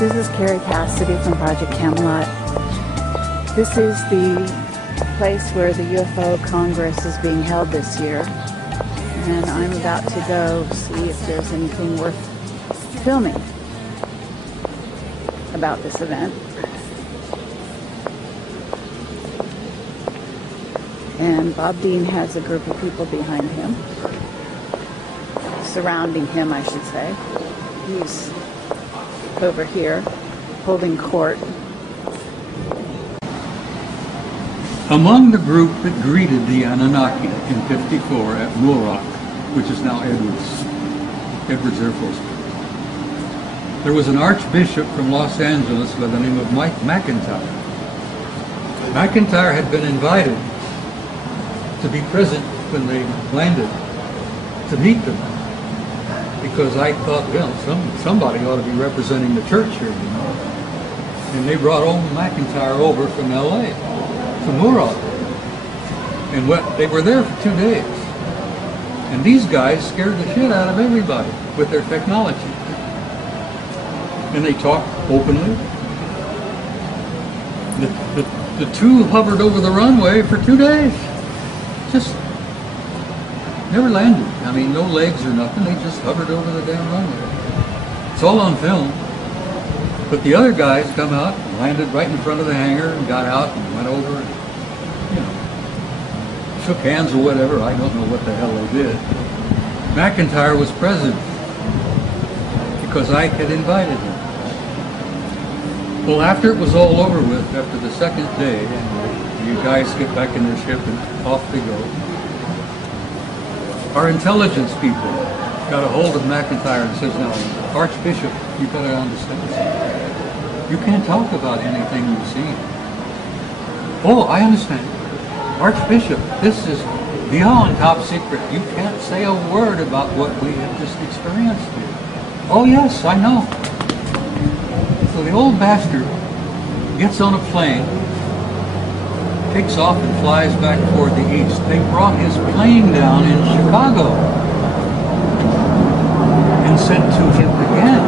This is Carrie Cassidy from Project Camelot. This is the place where the UFO Congress is being held this year. And I'm about to go see if there's anything worth filming about this event. And Bob Dean has a group of people behind him, surrounding him, I should say. He's over here holding court. Among the group that greeted the Anunnaki in '54 at Muroc, which is now Edwards Air Force Base, there was an archbishop from Los Angeles by the name of Mike McIntyre. McIntyre had been invited to be present when they landed to meet them, because I thought, well, somebody ought to be representing the church here, you know. And they brought old McIntyre over from L.A. to Muroc, and they were there for 2 days. And these guys scared the shit out of everybody with their technology. And they talked openly. The two hovered over the runway for 2 days. Just never landed. I mean, no legs or nothing. They just hovered over the damn runway. It's all on film. But the other guys come out, landed right in front of the hangar, and got out and went over and, you know, shook hands or whatever. I don't know what the hell they did. McIntyre was present because I had invited him. Well, after it was all over with, after the second day, and you guys get back in their ship and off they go, our intelligence people got a hold of McIntyre and says, now, Archbishop, you better understand. You can't talk about anything you've seen. Oh, I understand. Archbishop, this is beyond top secret. You can't say a word about what we have just experienced here. Oh yes, I know. So the old bastard gets on a plane, takes off and flies back toward the east. They brought his plane down in Chicago and said to him again,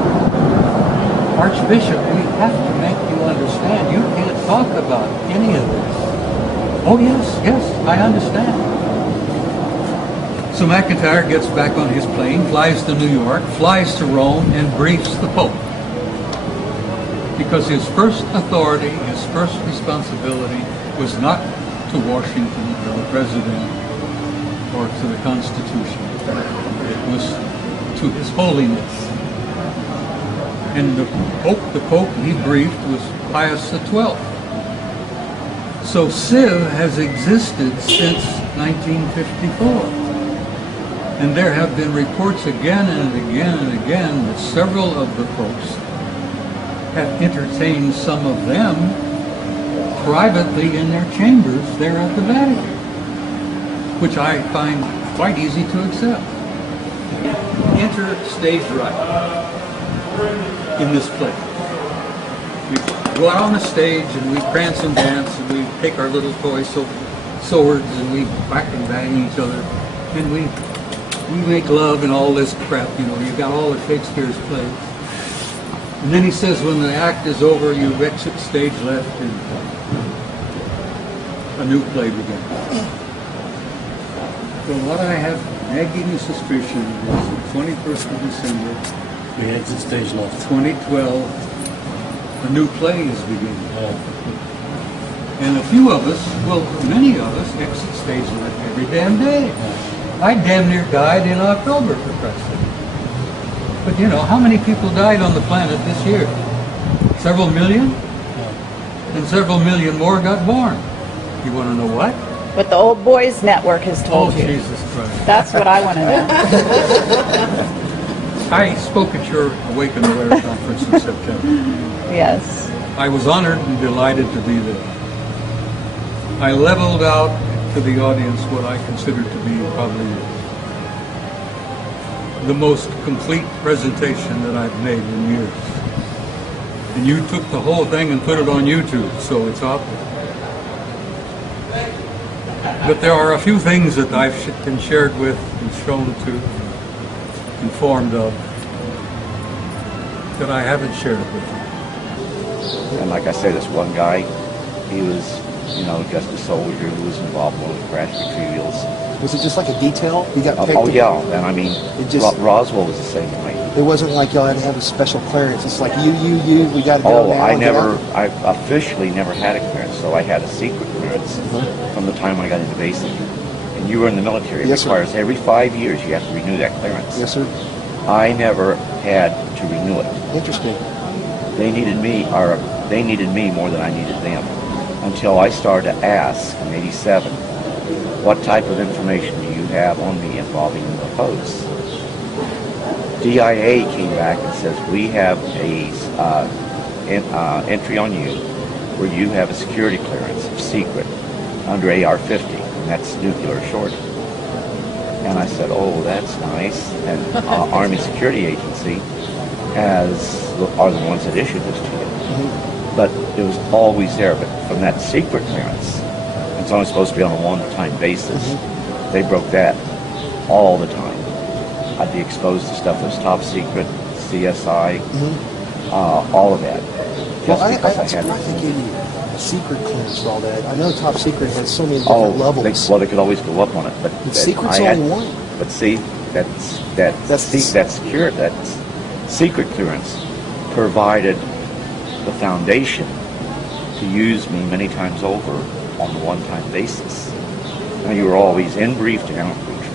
Archbishop, we have to make you understand. You can't talk about any of this. Oh yes, yes, I understand. So McIntyre gets back on his plane, flies to New York, flies to Rome, and briefs the Pope. Because his first authority, his first responsibility was not to Washington or the President or to the Constitution. It was to His Holiness. And the Pope he briefed was Pius XII. So CIV has existed since 1954. And there have been reports again and again and again that several of the popes have entertained some of them privately in their chambers there at the Vatican, which I find quite easy to accept. Enter stage right in this play. We go out on the stage and we prance and dance and we take our little toy swords and we whack and bang each other and we make love and all this crap, you know. You got all of Shakespeare's plays. And then he says when the act is over, you exit stage left and a new play begins. So what I have nagging suspicion is the 21st of December, we exit stage left. 2012, a new play is beginning. Oh. And a few of us, well, many of us, exit stage left every damn day. I damn near died in October, for Christ's sake. But you know, how many people died on the planet this year? Several million? And several million more got born. You want to know what? What the Old Boys Network has told you. Oh, Jesus Christ. That's what I want to know. I spoke at your Awaken Aware conference in September. Yes. I was honored and delighted to be there. I leveled out to the audience what I consider to be probably the most complete presentation that I've made in years. And you took the whole thing and put it on YouTube, so it's out there. But there are a few things that I've been shared with and shown to, informed of, that I haven't shared with you. And like I say, this one guy, he was, you know, just a soldier who was involved in one of the crash retrievals. Was it just like a detail? You got picked? Oh yeah, and I mean, it just, Roswell was the same way. It wasn't like y'all had to have a special clearance. It's like you, we got to go now. I officially never had a clearance, so I had a secret clearance from the time I got into basic. And you were in the military. It requires every 5 years you have to renew that clearance. Yes, sir. I never had to renew it. Interesting. They needed me more than I needed them, until I started to ask in '87, what type of information do you have on me involving UFOs? DIA came back and says, we have a entry on you where you have a security clearance, secret, under AR-50, and that's nuclear short. And I said, oh, that's nice. And Army Security Agency are the ones that issued this to you. But it was always there. But from that secret clearance, it's only supposed to be on a one-time basis. They broke that all the time. I'd be exposed to stuff that was top secret, CSI, all of that. I'm surprised they gave you a secret clearance and all that. I know top secret has so many different levels. They could always go up on it, but secret's only one. But see, that secret clearance provided the foundation to use me many times over on a one-time basis. Now, you were always in briefed and out briefed.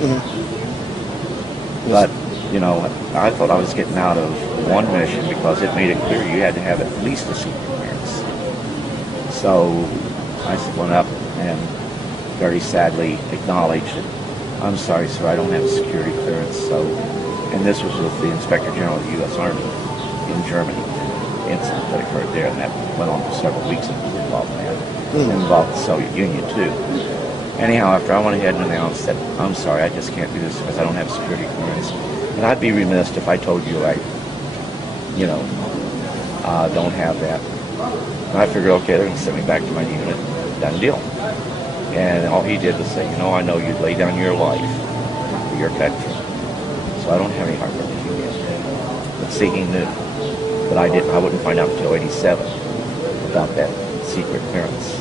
But, you know, I thought I was getting out of one mission because it made it clear you had to have at least a secret clearance. So I went up and very sadly acknowledged that, I'm sorry, sir, I don't have a security clearance. So, and this was with the Inspector General of the U.S. Army in Germany. Incident that occurred there, and that went on for several weeks, and we were involved in that. And involved the Soviet Union, too. Anyhow, after I went ahead and announced that, I'm sorry, I just can't do this because I don't have security clearance. And I'd be remiss if I told you I, don't have that. And I figured, okay, they're going to send me back to my unit. Done deal. And all he did was say, I know you'd lay down your life for your country. So I don't have any heartburn with you yet. But see, he knew. But I wouldn't find out until '87 about that secret clearance.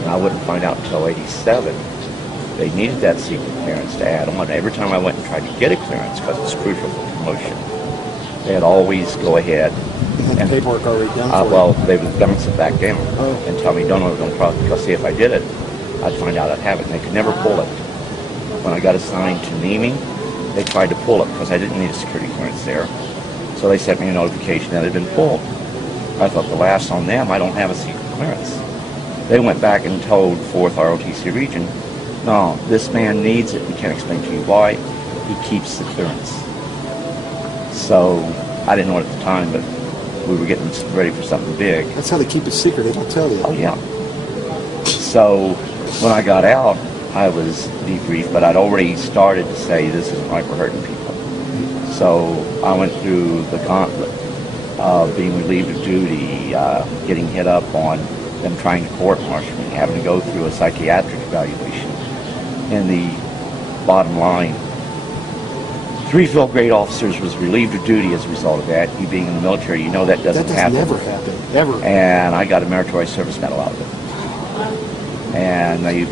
And I wouldn't find out until '87 they needed that secret clearance to add on. Every time I went and tried to get a clearance, because it's crucial for promotion, they'd always go ahead and paperwork already done for well, they would bounce it back down and tell me, don't process, because see, if I did it, I'd find out I'd have it, and they could never pull it. When I got assigned to naming, they tried to pull it because I didn't need a security clearance there. So they sent me a notification that it had been pulled. I thought, the laugh's on them, I don't have a secret clearance. They went back and told 4th ROTC region, no, this man needs it. We can't explain to you why. He keeps the clearance. So I didn't know it at the time, but we were getting ready for something big. That's how they keep it secret. They don't tell you. Oh, yeah. So when I got out, I was debriefed, but I'd already started to say, this isn't right, we're hurting people. So I went through the gauntlet of being relieved of duty, getting hit up on them trying to court-martial me, having to go through a psychiatric evaluation. And the bottom line, 3 field grade officers was relieved of duty as a result of that. You being in the military, you know that doesn't happen. That never happen, ever. And I got a meritorious service medal out of it. And they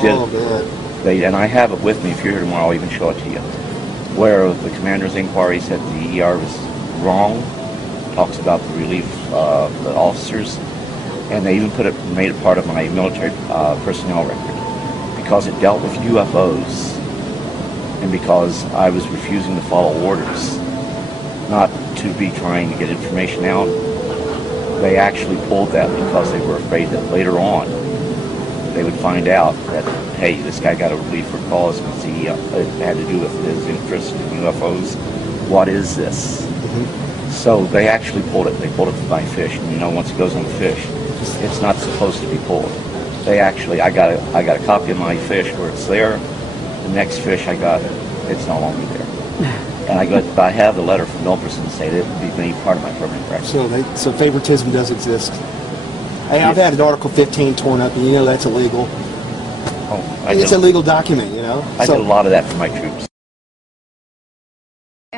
did, and I have it with me. If you're here tomorrow, I'll even show it to you. Where the commander's inquiry said the ER was wrong, talks about the relief of the officers, and they even made it part of my military personnel record because it dealt with UFOs and because I was refusing to follow orders, not to be trying to get information out. They actually pulled that because they were afraid that later on they would find out that, hey, this guy got a relief for cause because it had to do with his interest in UFOs. What is this? So they actually pulled it. They pulled it by fish, and once it goes on the fish, it's not supposed to be pulled. They actually, I got a copy of my fish where it's there. The next fish I got, it's no longer there. And I have the letter from Milperson saying it would be made part of my permanent record. So favoritism does exist. Hey, I've had an Article 15 torn up, and that's illegal. Oh, it's a legal document, I did a lot of that for my troops.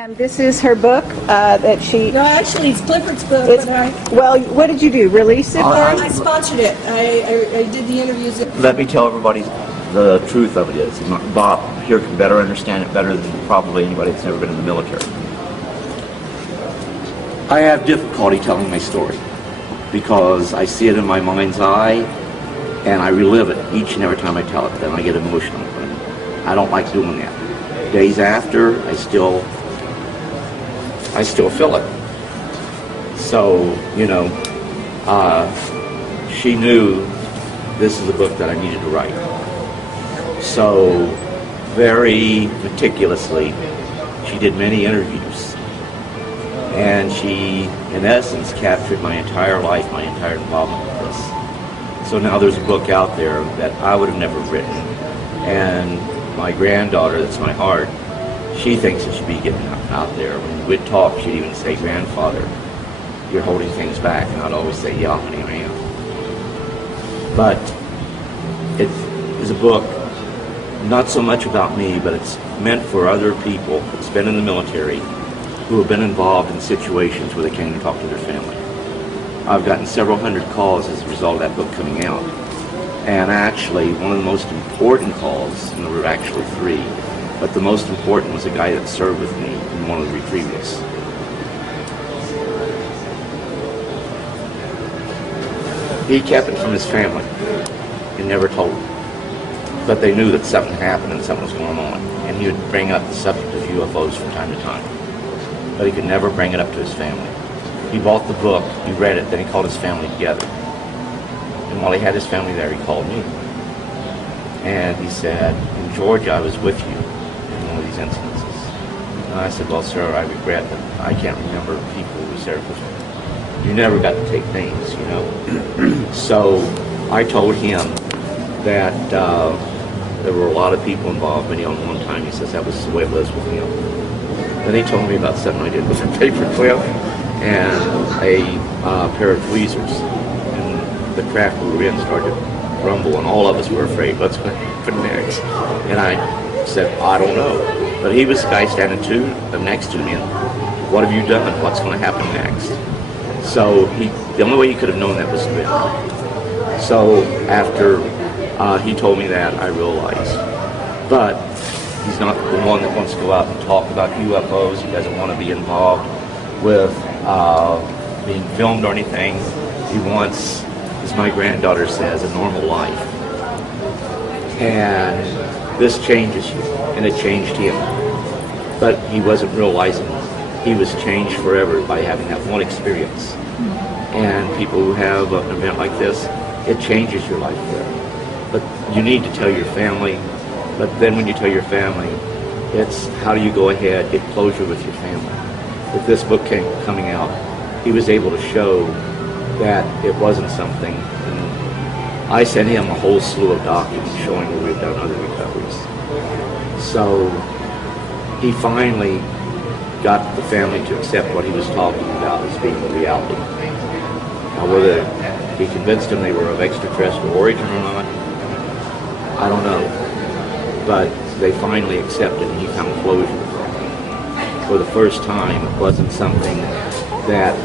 And this is her book that she... No, actually, it's Clifford's book. It's, But well, what did you do? Release it? I sponsored it. I did the interviews. Let me tell everybody the truth of it is. Bob here can better understand it better than probably anybody that's never been in the military. I have difficulty telling my story because I see it in my mind's eye and I relive it each and every time I tell it. Then I get emotional. And I don't like doing that. Days after, I still feel it. So, you know, she knew this is a book that I needed to write. So, very meticulously, she did many interviews. And she, in essence, captured my entire life, my entire involvement with this. So now there's a book out there that I would have never written. And my granddaughter, that's my heart, she thinks it should be getting out there. When we'd talk, she'd even say, "Grandfather, you're holding things back." And I'd always say, "Yeah, honey, I am." But it is a book not so much about me, but it's meant for other people that's been in the military who have been involved in situations where they can't even talk to their family. I've gotten several hundred calls as a result of that book coming out. And actually, one of the most important calls, and there were actually 3, but the most important was a guy that served with me in one of the retrievals. He kept it from his family and never told them. But they knew that something happened and something was going on. And he would bring up the subject of UFOs from time to time. But he could never bring it up to his family. He bought the book, he read it, then he called his family together. And while he had his family there, he called me. And he said, "In Georgia, I was with you in one of these incidences." And I said, "Well, sir, I regret that I can't remember people who was there because you never got to take names, you know." So I told him that there were a lot of people involved, many on one time. He says that was the way it was with him. Then he told me about something I did with a paperclip and a pair of tweezers. And the craft we were in started to rumble, and all of us were afraid, what's going to happen next? And I said, "I don't know." But he was the guy standing next to me, and "What have you done? What's going to happen next?" So the only way he could have known that was to him. So after he told me that, I realized. But he's not the one that wants to go out and talk about UFOs. He doesn't want to be involved with being filmed or anything. He wants, as my granddaughter says, a normal life. And this changes you, and it changed him. But he wasn't realizing he was changed forever by having that one experience. And people who have an event like this, it changes your life forever. But you need to tell your family. But then when you tell your family, it's how do you go ahead, get closure with your family. With this book coming out, he was able to show that it wasn't something. And I sent him a whole slew of documents showing where we've done other recoveries. So he finally got the family to accept what he was talking about as being a reality. Now whether he convinced them they were of extraterrestrial origin or not, I don't know. But they finally accepted, and he found closure. For the first time, it wasn't something that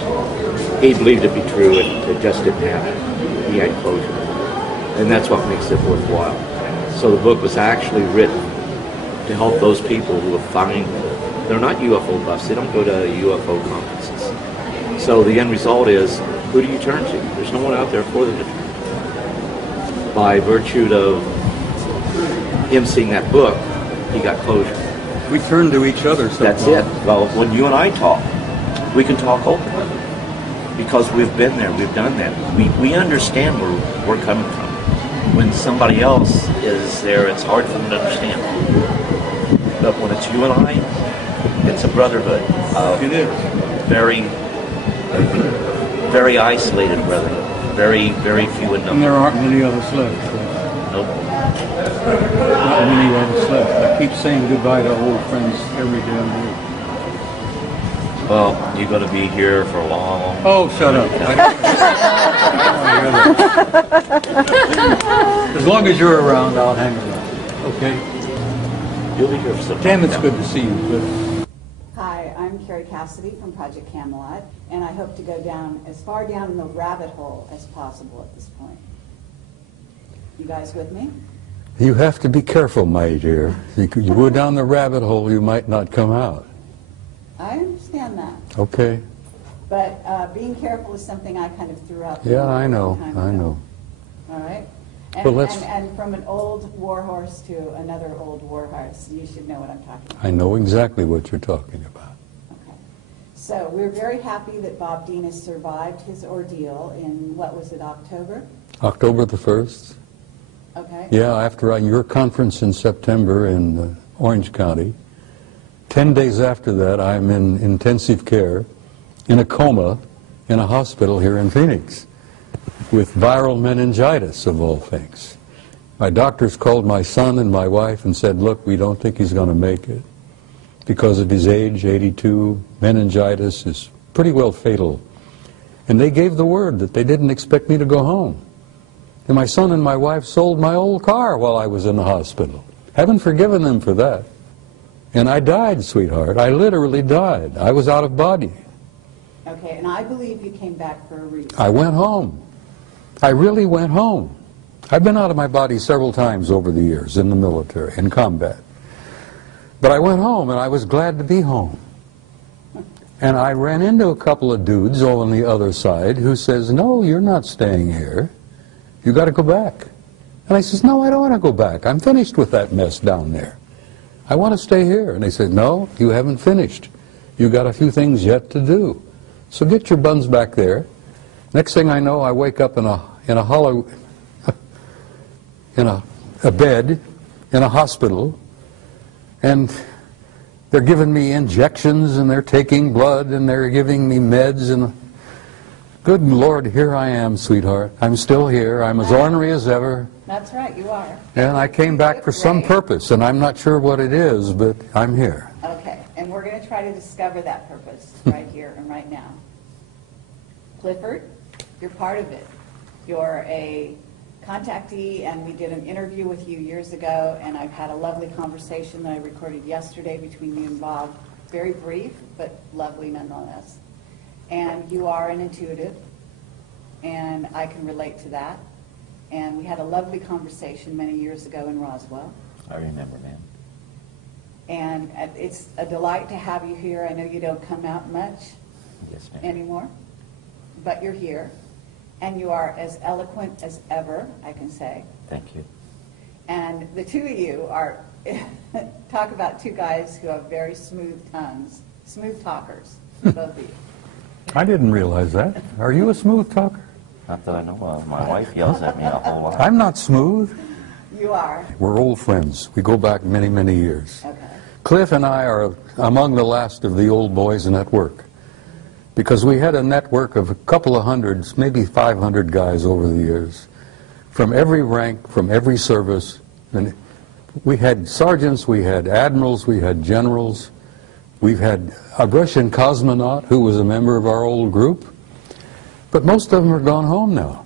he believed to be true, and it just didn't happen. He had closure. And that's what makes it worthwhile. So the book was actually written to help those people who find, they're not UFO buffs, they don't go to UFO conferences. So the end result is, who do you turn to? There's no one out there for them to turn to. By virtue of him seeing that book, he got closure. We turn to each other. That's it. Well, when you and I talk, we can talk openly because we've been there, we've done that. We understand where we're coming from. When somebody else is there, it's hard for them to understand. But when it's you and I, it's a brotherhood. It is. Very, very isolated brotherhood. Very, very few in number. And there aren't many of us left. So. Nope. Not many of us left. I keep saying goodbye to old friends every damn day. Well, you're going to be here for a long... Oh, shut up. As long as you're around, I'll hang around. Okay? You'll be here for some time. Tam, it's good to see you. Good. Hi, Cassidy from Project Camelot, and I hope to go down as far down in the rabbit hole as possible at this point. You guys with me? You have to be careful, my dear. You go down the rabbit hole, you might not come out. I understand that. Okay. But being careful is something I kind of threw out there. Yeah, I know. I know. All right? Well, And from an old warhorse to another old warhorse, you should know what I'm talking about. I know exactly what you're talking about. Okay. So we're very happy that Bob Dean has survived his ordeal in, what was it, October? October the 1st. Okay. Yeah, after your conference in September in Orange County. 10 days after that, I'm in intensive care, in a coma, in a hospital here in Phoenix, with viral meningitis, of all things. My doctors called my son and my wife and said, look, we don't think he's going to make it. Because of his age, 82, meningitis is pretty well fatal. And they gave the word that they didn't expect me to go home. And my son and my wife sold my old car while I was in the hospital. Haven't forgiven them for that. And I died, sweetheart. I literally died. I was out of body. Okay, and I believe you came back for a reason. I went home. I really went home. I've been out of my body several times over the years in the military, in combat. But I went home, and I was glad to be home. And I ran into a couple of dudes on the other side who says, no, you're not staying here. You got to go back. And I says, no, I don't want to go back. I'm finished with that mess down there. I want to stay here. And they said, no, you haven't finished. You got a few things yet to do. So get your buns back there. Next thing I know, I wake up in a bed in a hospital, and they're giving me injections, and they're taking blood, and they're giving me meds, and good Lord, here I am, sweetheart. I'm still here. I'm as ornery as ever. That's right, you are. And I came back for some purpose, and I'm not sure what it is, but I'm here. Okay, and we're going to try to discover that purpose right here and right now. Clifford, you're part of it. You're a contactee, and we did an interview with you years ago, and I've had a lovely conversation that I recorded yesterday between you and Bob. Very brief, but lovely nonetheless. And you are an intuitive, and I can relate to that. And we had a lovely conversation many years ago in Roswell. I remember, ma'am. And it's a delight to have you here. I know you don't come out much Yes, ma'am. anymore, but you're here. And you are as eloquent as ever, I can say. Thank you. And the two of you are, talk about two guys who have very smooth tongues, smooth talkers, both of you. I didn't realize that. Are you a smooth talker? Not that I know of. My wife yells at me a whole lot. I'm not smooth. You are. We're old friends. We go back many, many years. Okay. Cliff and I are among the last of the old boys network, because we had a network of a couple of hundreds, maybe 500 guys over the years, from every rank, from every service. And we had sergeants, we had admirals, we had generals. We've had a Russian cosmonaut who was a member of our old group, but most of them are gone home now.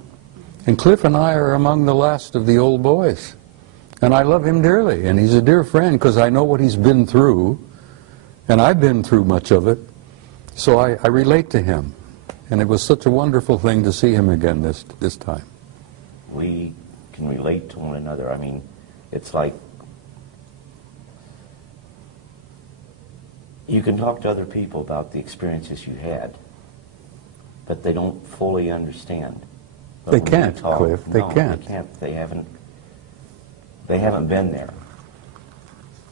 And Cliff and I are among the last of the old boys. And I love him dearly, and he's a dear friend because I know what he's been through, and I've been through much of it, so I relate to him. And it was such a wonderful thing to see him again this time. We can relate to one another. I mean, it's like you can talk to other people about the experiences you had, but they don't fully understand. But They when you can't, talk, Cliff. They no, can't. They can't. They haven't been there.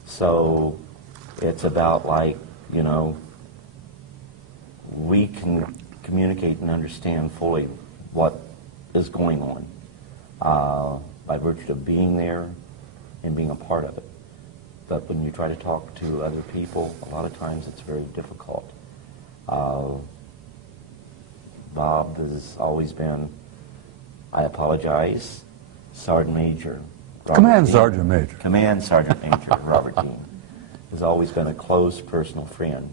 So it's about, like, you know, we can communicate and understand fully what is going on by virtue of being there and being a part of it. But when you try to talk to other people, a lot of times it's very difficult. Bob has always been, I apologize, Sergeant Major. Command Dean. Sergeant Major. Command Sergeant Major Robert Dean has always been a close personal friend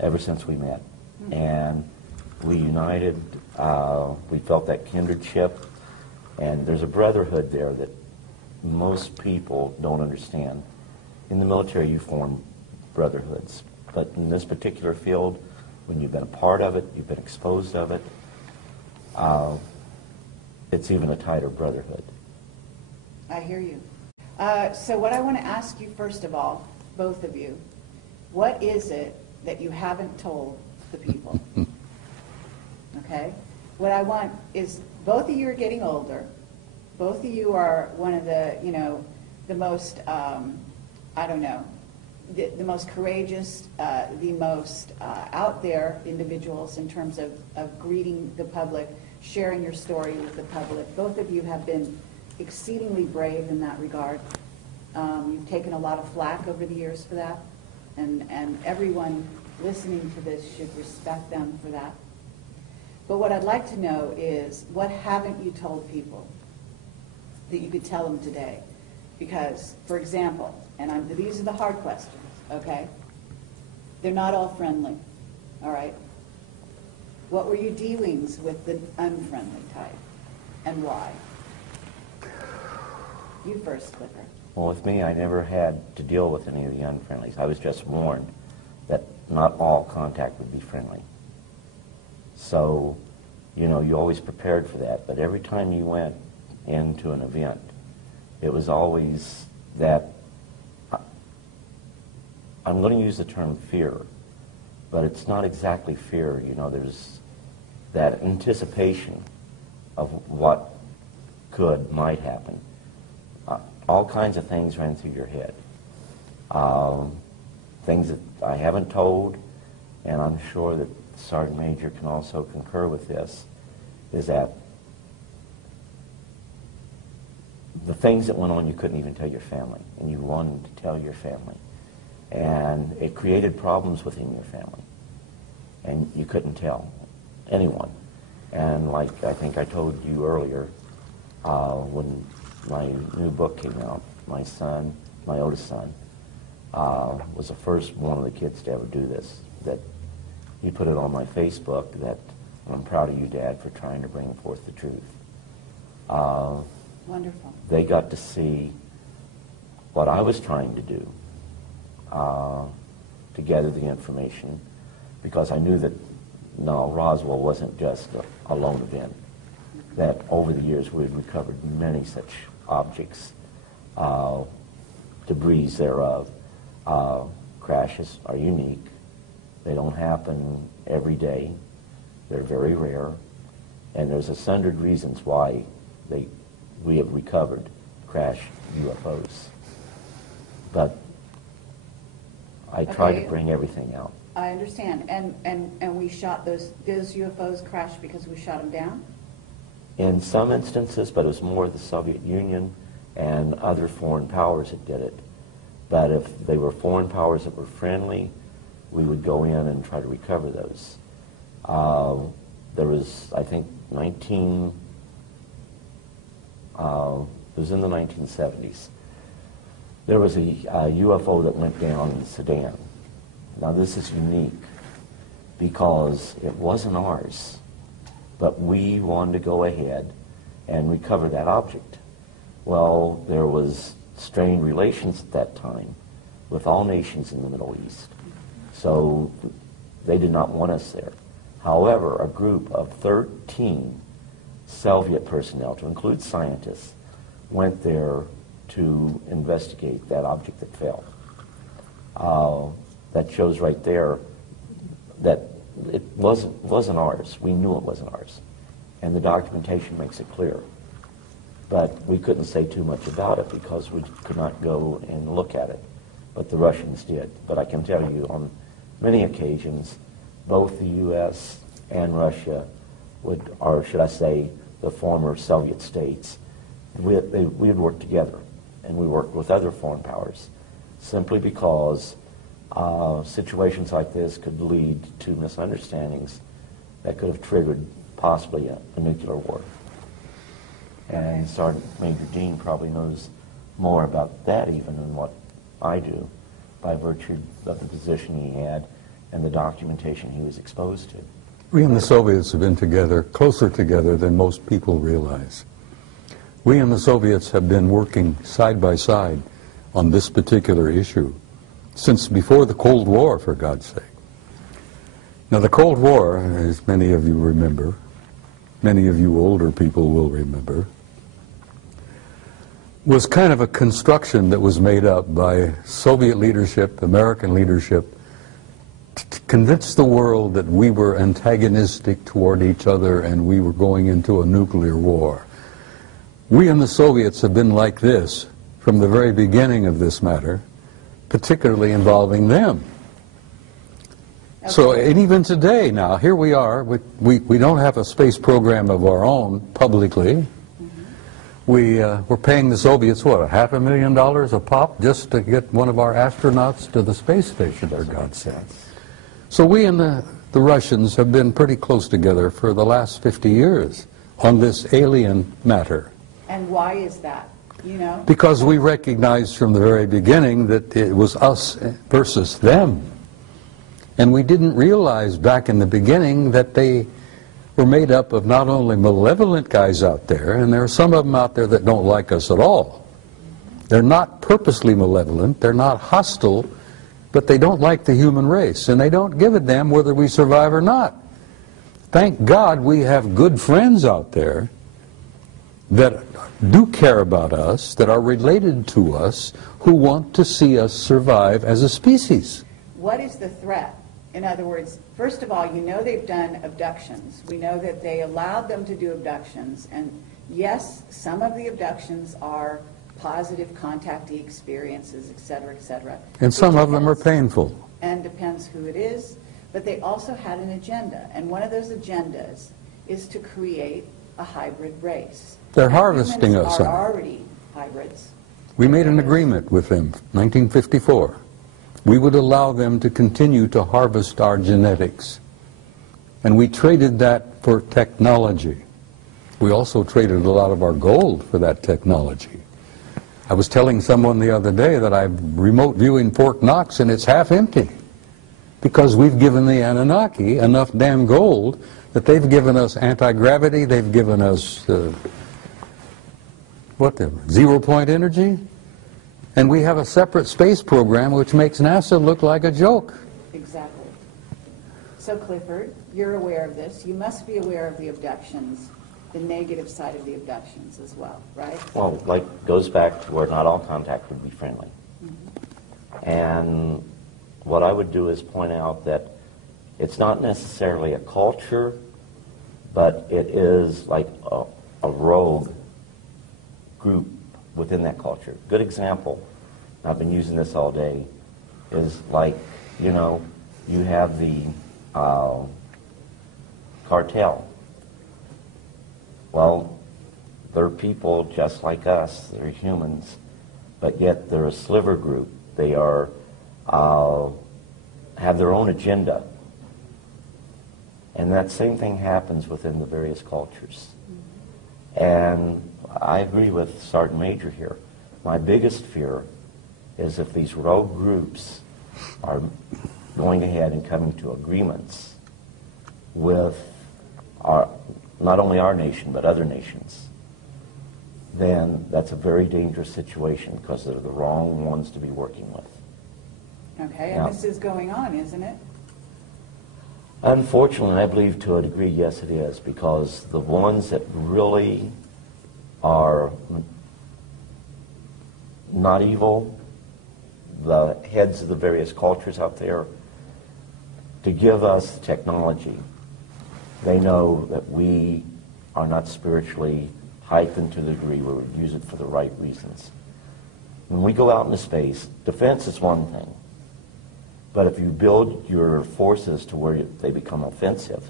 ever since we met. And we united, we felt that kindredship, and there's a brotherhood there that most people don't understand. In the military, you form brotherhoods, But in this particular field, when you've been a part of it, you've been exposed of it, it's even a tighter brotherhood. I hear you. So what I want to ask you first of all, both of you, what is it that you haven't told the people? Okay? What I want is, both of you are getting older. Both of you are one of the, you know, the most, I don't know, the most courageous, the most out there individuals in terms of greeting the public, sharing your story with the public. Both of you have been exceedingly brave in that regard. You've taken a lot of flack over the years for that, and everyone listening to this should respect them for that. But what I'd like to know is, what haven't you told people that you could tell them today? Because, for example, and these are the hard questions, okay? They're not all friendly, all right? What were your dealings with the unfriendly type, and why? You first, Clifford. Well, with me, I never had to deal with any of the unfriendlies. I was just warned that not all contact would be friendly. So, you know, you always prepared for that. But every time you went into an event, it was always that, I'm going to use the term fear, but it's not exactly fear. You know, there's that anticipation of what might happen. All kinds of things ran through your head. Things that I haven't told, and I'm sure that Sergeant Major can also concur with this, is that the things that went on you couldn't even tell your family, and you wanted to tell your family. And it created problems within your family, and you couldn't tell anyone. And like I think I told you earlier, when my new book came out, my son, my oldest son, was the first one of the kids to ever do this. That he put it on my Facebook that I'm proud of you, Dad, for trying to bring forth the truth. Wonderful. They got to see what I was trying to do to gather the information, because I knew that Roswell wasn't just a lone event. That over the years we had recovered many such objects, debris thereof. Crashes are unique. They don't happen every day. They're very rare. And there's 100 reasons why we have recovered crashed UFOs. But I try to bring everything out. I understand. And we shot those UFOs crashed because we shot them down? In some instances, but it was more the Soviet Union and other foreign powers that did it. But if they were foreign powers that were friendly, we would go in and try to recover those. There was, I think, it was in the 1970s. There was a UFO that went down in Sudan. Now this is unique because it wasn't ours, but we wanted to go ahead and recover that object. Well, there was strained relations at that time with all nations in the Middle East, so they did not want us there. However, a group of 13 Soviet personnel, to include scientists, went there to investigate that object that fell. That shows right there that it wasn't ours. We knew it wasn't ours. And the documentation makes it clear. But we couldn't say too much about it because we could not go and look at it. But the Russians did. But I can tell you on many occasions, both the U.S. and Russia would, or should I say, the former Soviet states, we would work together. And we worked with other foreign powers simply because situations like this could lead to misunderstandings that could have triggered possibly a nuclear war. And Sergeant Major Dean probably knows more about that even than what I do, by virtue of the position he had and the documentation he was exposed to. We and the Soviets have been together, closer together than most people realize. We and the Soviets have been working side by side on this particular issue since before the Cold War, for God's sake. Now, the Cold War, as many of you remember, many of you older people will remember, was kind of a construction that was made up by Soviet leadership, American leadership, to convince the world that we were antagonistic toward each other and we were going into a nuclear war. We and the Soviets have been like this from the very beginning of this matter, particularly involving them. Okay. So, and even today now, here we are, we don't have a space program of our own publicly. We're paying the Soviets, what, $500,000 a pop just to get one of our astronauts to the space station, for God's sake. So we and the Russians have been pretty close together for the last 50 years on this alien matter. And why is that? You know? Because we recognized from the very beginning that it was us versus them. And we didn't realize back in the beginning that they were made up of not only malevolent guys out there, and there are some of them out there that don't like us at all. They're not purposely malevolent, they're not hostile, but they don't like the human race, and they don't give a damn whether we survive or not. Thank God we have good friends out there that do care about us, that are related to us, who want to see us survive as a species. What is the threat? In other words, first of all, you know they've done abductions. We know that they allowed them to do abductions, and yes, some of the abductions are positive contactee experiences, etc., etc. And some of them are painful. And depends who it is. But they also had an agenda, and one of those agendas is to create a hybrid race. They're harvesting us. Humans are already hybrids. We made an agreement with them, 1954. We would allow them to continue to harvest our genetics. And we traded that for technology. We also traded a lot of our gold for that technology. I was telling someone the other day that I'm remote viewing Fort Knox and it's half empty because we've given the Anunnaki enough damn gold that they've given us anti-gravity, they've given us zero-point energy, and we have a separate space program which makes NASA look like a joke. Exactly. So Clifford, you're aware of this. You must be aware of the abductions, the negative side of the abductions as well, right? Well, like, goes back to where not all contact would be friendly. Mm-hmm. And what I would do is point out that it's not necessarily a culture, but it is like a rogue group within that culture. Good example, I've been using this all day, is like, you know, you have the cartel. Well, they're people just like us, they're humans, but yet they're a sliver group. They are, have their own agenda. And that same thing happens within the various cultures. And I agree with Sergeant Major here. My biggest fear is if these rogue groups are going ahead and coming to agreements with not only our nation, but other nations, then that's a very dangerous situation because they're the wrong ones to be working with. Okay, and this is going on, isn't it? Unfortunately, I believe to a degree, yes, it is, because the ones that really are not evil, the heads of the various cultures out there, to give us technology, they know that we are not spiritually heightened to the degree where we use it for the right reasons. When we go out into space, defense is one thing. But if you build your forces to where they become offensive,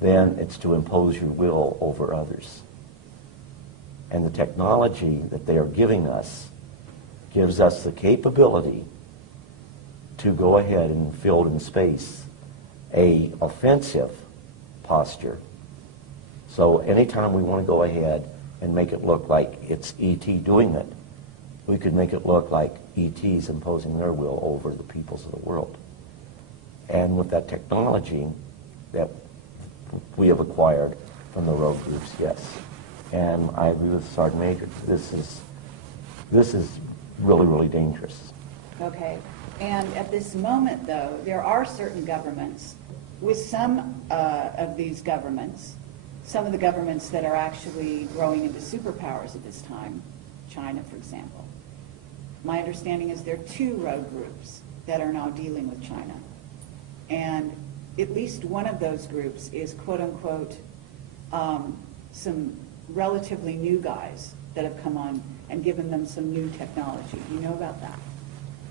then it's to impose your will over others. And the technology that they are giving us gives us the capability to go ahead and field in space a offensive posture. So anytime we want to go ahead and make it look like it's E.T. doing it, we could make it look like E.T.'s imposing their will over the peoples of the world. And with that technology that we have acquired from the rogue groups, yes. And I agree with Sergeant Major. This is really, really dangerous. Okay. And at this moment, though, there are certain governments, with some of these governments, some of the governments that are actually growing into superpowers at this time, China, for example. My understanding is there are 2 rogue groups that are now dealing with China. And at least one of those groups is, quote unquote, some relatively new guys that have come on and given them some new technology. You know about that?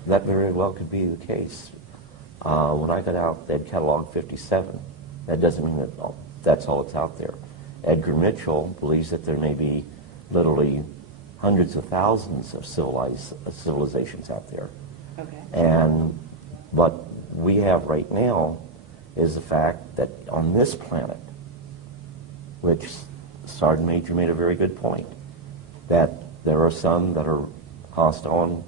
That very well could be the case. When I got out, they'd cataloged 57. That doesn't mean that that's all that's out there. Edgar Mitchell believes that there may be literally hundreds of thousands of civilizations out there. Okay. And what we have right now is the fact that on this planet, which Sergeant Major made a very good point, that there are some that are hostile and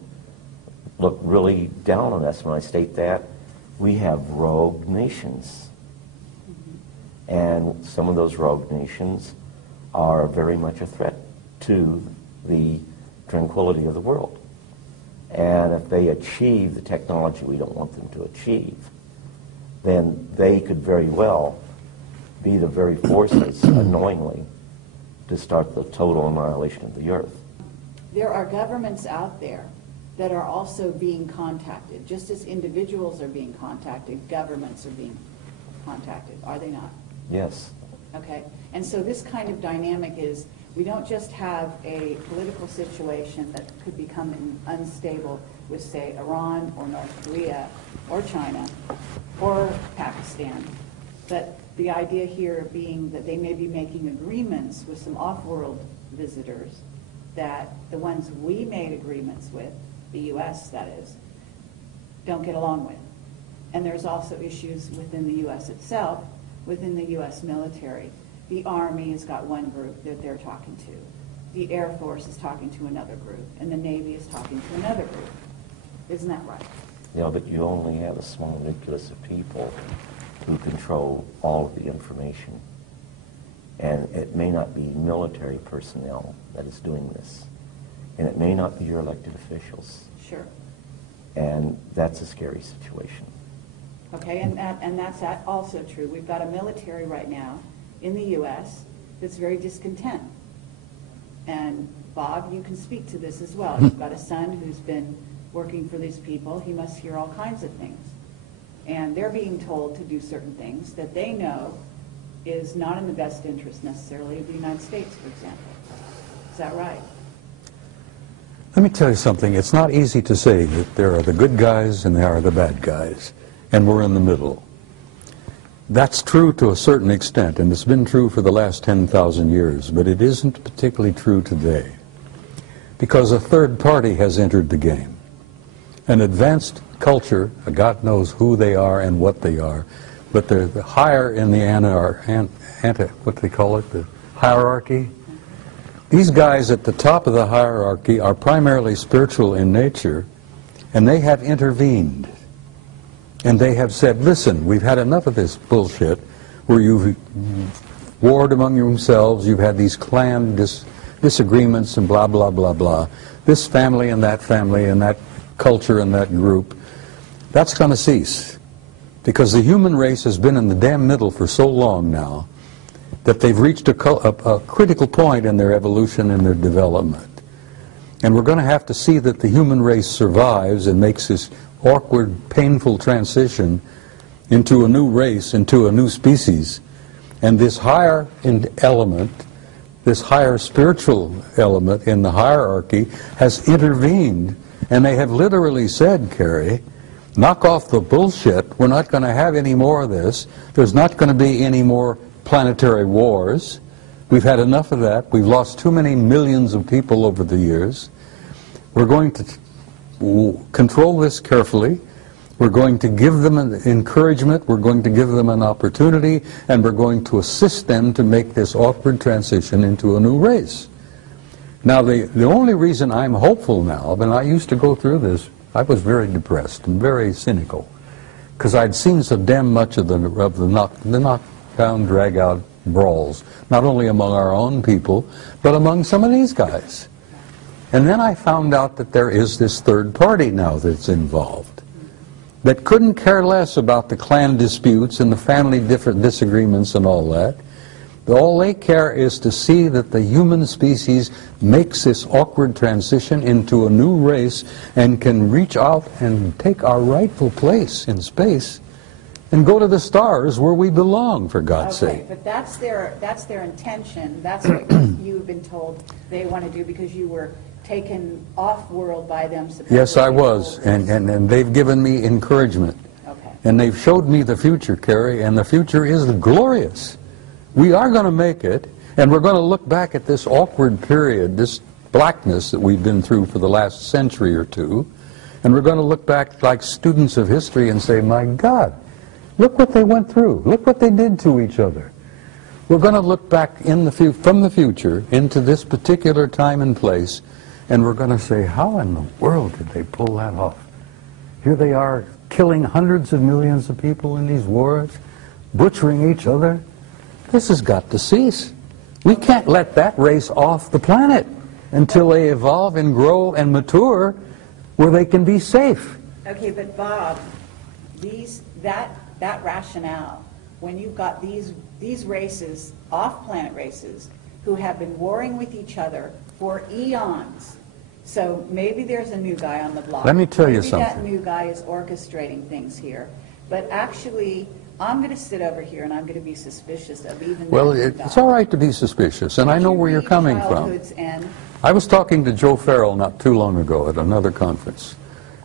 look really down on us when I state that. We have rogue nations. And some of those rogue nations are very much a threat to the tranquility of the world. And if they achieve the technology we don't want them to achieve, then they could very well be the very forces, unknowingly, to start the total annihilation of the earth. There are governments out there that are also being contacted. Just as individuals are being contacted, governments are being contacted, are they not? Yes. Okay, and so this kind of dynamic is, we don't just have a political situation that could become unstable with, say, Iran or North Korea or China or Pakistan, but the idea here being that they may be making agreements with some off-world visitors that the ones we made agreements with, the U.S. that is, don't get along with. And there's also issues within the U.S. itself, within the U.S. military. The Army has got one group that they're talking to. The Air Force is talking to another group, and the Navy is talking to another group. Isn't that right? Yeah, but you only have a small nucleus of people who control all of the information. And it may not be military personnel that is doing this. And it may not be your elected officials. Sure. And that's a scary situation. Okay, and that's also true. We've got a military right now in the U.S. that's very discontent. And Bob, you can speak to this as well. You've got a son who's been working for these people. He must hear all kinds of things. And they're being told to do certain things that they know is not in the best interest necessarily of the United States, for example. Is that right? Let me tell you something. It's not easy to say that there are the good guys and there are the bad guys, and we're in the middle. That's true to a certain extent, and it's been true for the last 10,000 years, but it isn't particularly true today, because a third party has entered the game. An advanced culture, God knows who they are and what they are, but they're higher in the what they call it, the hierarchy. These guys at the top of the hierarchy are primarily spiritual in nature, and they have intervened. And they have said, listen, we've had enough of this bullshit where you've warred among yourselves, you've had these clan disagreements and blah, blah, blah, blah. This family and that culture and that group, that's going to cease. Because the human race has been in the damn middle for so long now that they've reached a critical point in their evolution and their development. And we're going to have to see that the human race survives and makes this awkward, painful transition into a new race, into a new species. And this higher element, this higher spiritual element in the hierarchy has intervened, and they have literally said, Carrie, knock off the bullshit. We're not going to have any more of this. There's not going to be any more planetary wars. We've had enough of that. We've lost too many millions of people over the years. We're going to control this carefully. We're going to give them an encouragement. We're going to give them an opportunity, and we're going to assist them to make this awkward transition into a new race. Now, the only reason I'm hopeful now, and I used to go through this, I was very depressed and very cynical, because I'd seen so damn much of the knockdown, drag-out brawls, not only among our own people, but among some of these guys. And then I found out that there is this third party now that's involved, that couldn't care less about the clan disputes and the family disagreements and all that. All they care is to see that the human species makes this awkward transition into a new race and can reach out and take our rightful place in space and go to the stars where we belong, for God's sake. But that's their intention. That's what you've been told they want to do, because you were taken off-world by them. Yes, I was, and they've given me encouragement. Okay. And they've showed me the future, Carrie, and the future is glorious. We are going to make it, and we're going to look back at this awkward period, this blackness that we've been through for the last century or two, and we're going to look back like students of history and say, my God, look what they went through. Look what they did to each other. We're going to look back from the future into this particular time and place, and we're going to say, how in the world did they pull that off? Here they are killing hundreds of millions of people in these wars, butchering each other. This has got to cease. We can't let that race off the planet until they evolve and grow and mature where they can be safe. Okay, but Bob, that rationale, when you've got these races, off-planet races, who have been warring with each other for eons. So maybe there's a new guy on the block. Let me tell you something. Maybe that new guy is orchestrating things here. But actually, I'm going to sit over here and I'm going to be suspicious of even Well, that new it's guy. all right to be suspicious, and I know where you're coming from. I was talking to Joe Farrell not too long ago at another conference,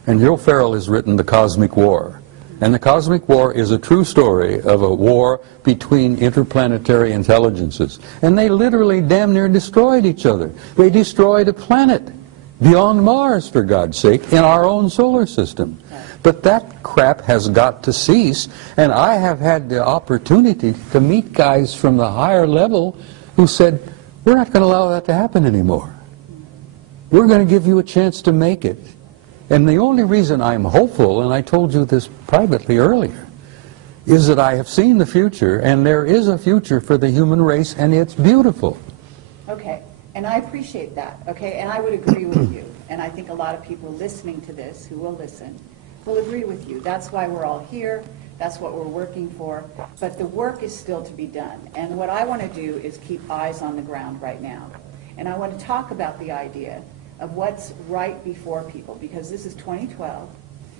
and Joe Farrell has written The Cosmic War. And The Cosmic War is a true story of a war between interplanetary intelligences. And they literally damn near destroyed each other. They destroyed a planet beyond Mars, for God's sake, in our own solar system. But that crap has got to cease, and I have had the opportunity to meet guys from the higher level who said, we're not going to allow that to happen anymore. We're going to give you a chance to make it. And the only reason I'm hopeful, and I told you this privately earlier, is that I have seen the future, and there is a future for the human race, and it's beautiful. Okay, and I appreciate that, okay, and I would agree with you. And I think a lot of people listening to this, who will listen, will agree with you. That's why we're all here. That's what we're working for. But the work is still to be done. And what I want to do is keep eyes on the ground right now. And I want to talk about the idea of what's right before people, because this is 2012.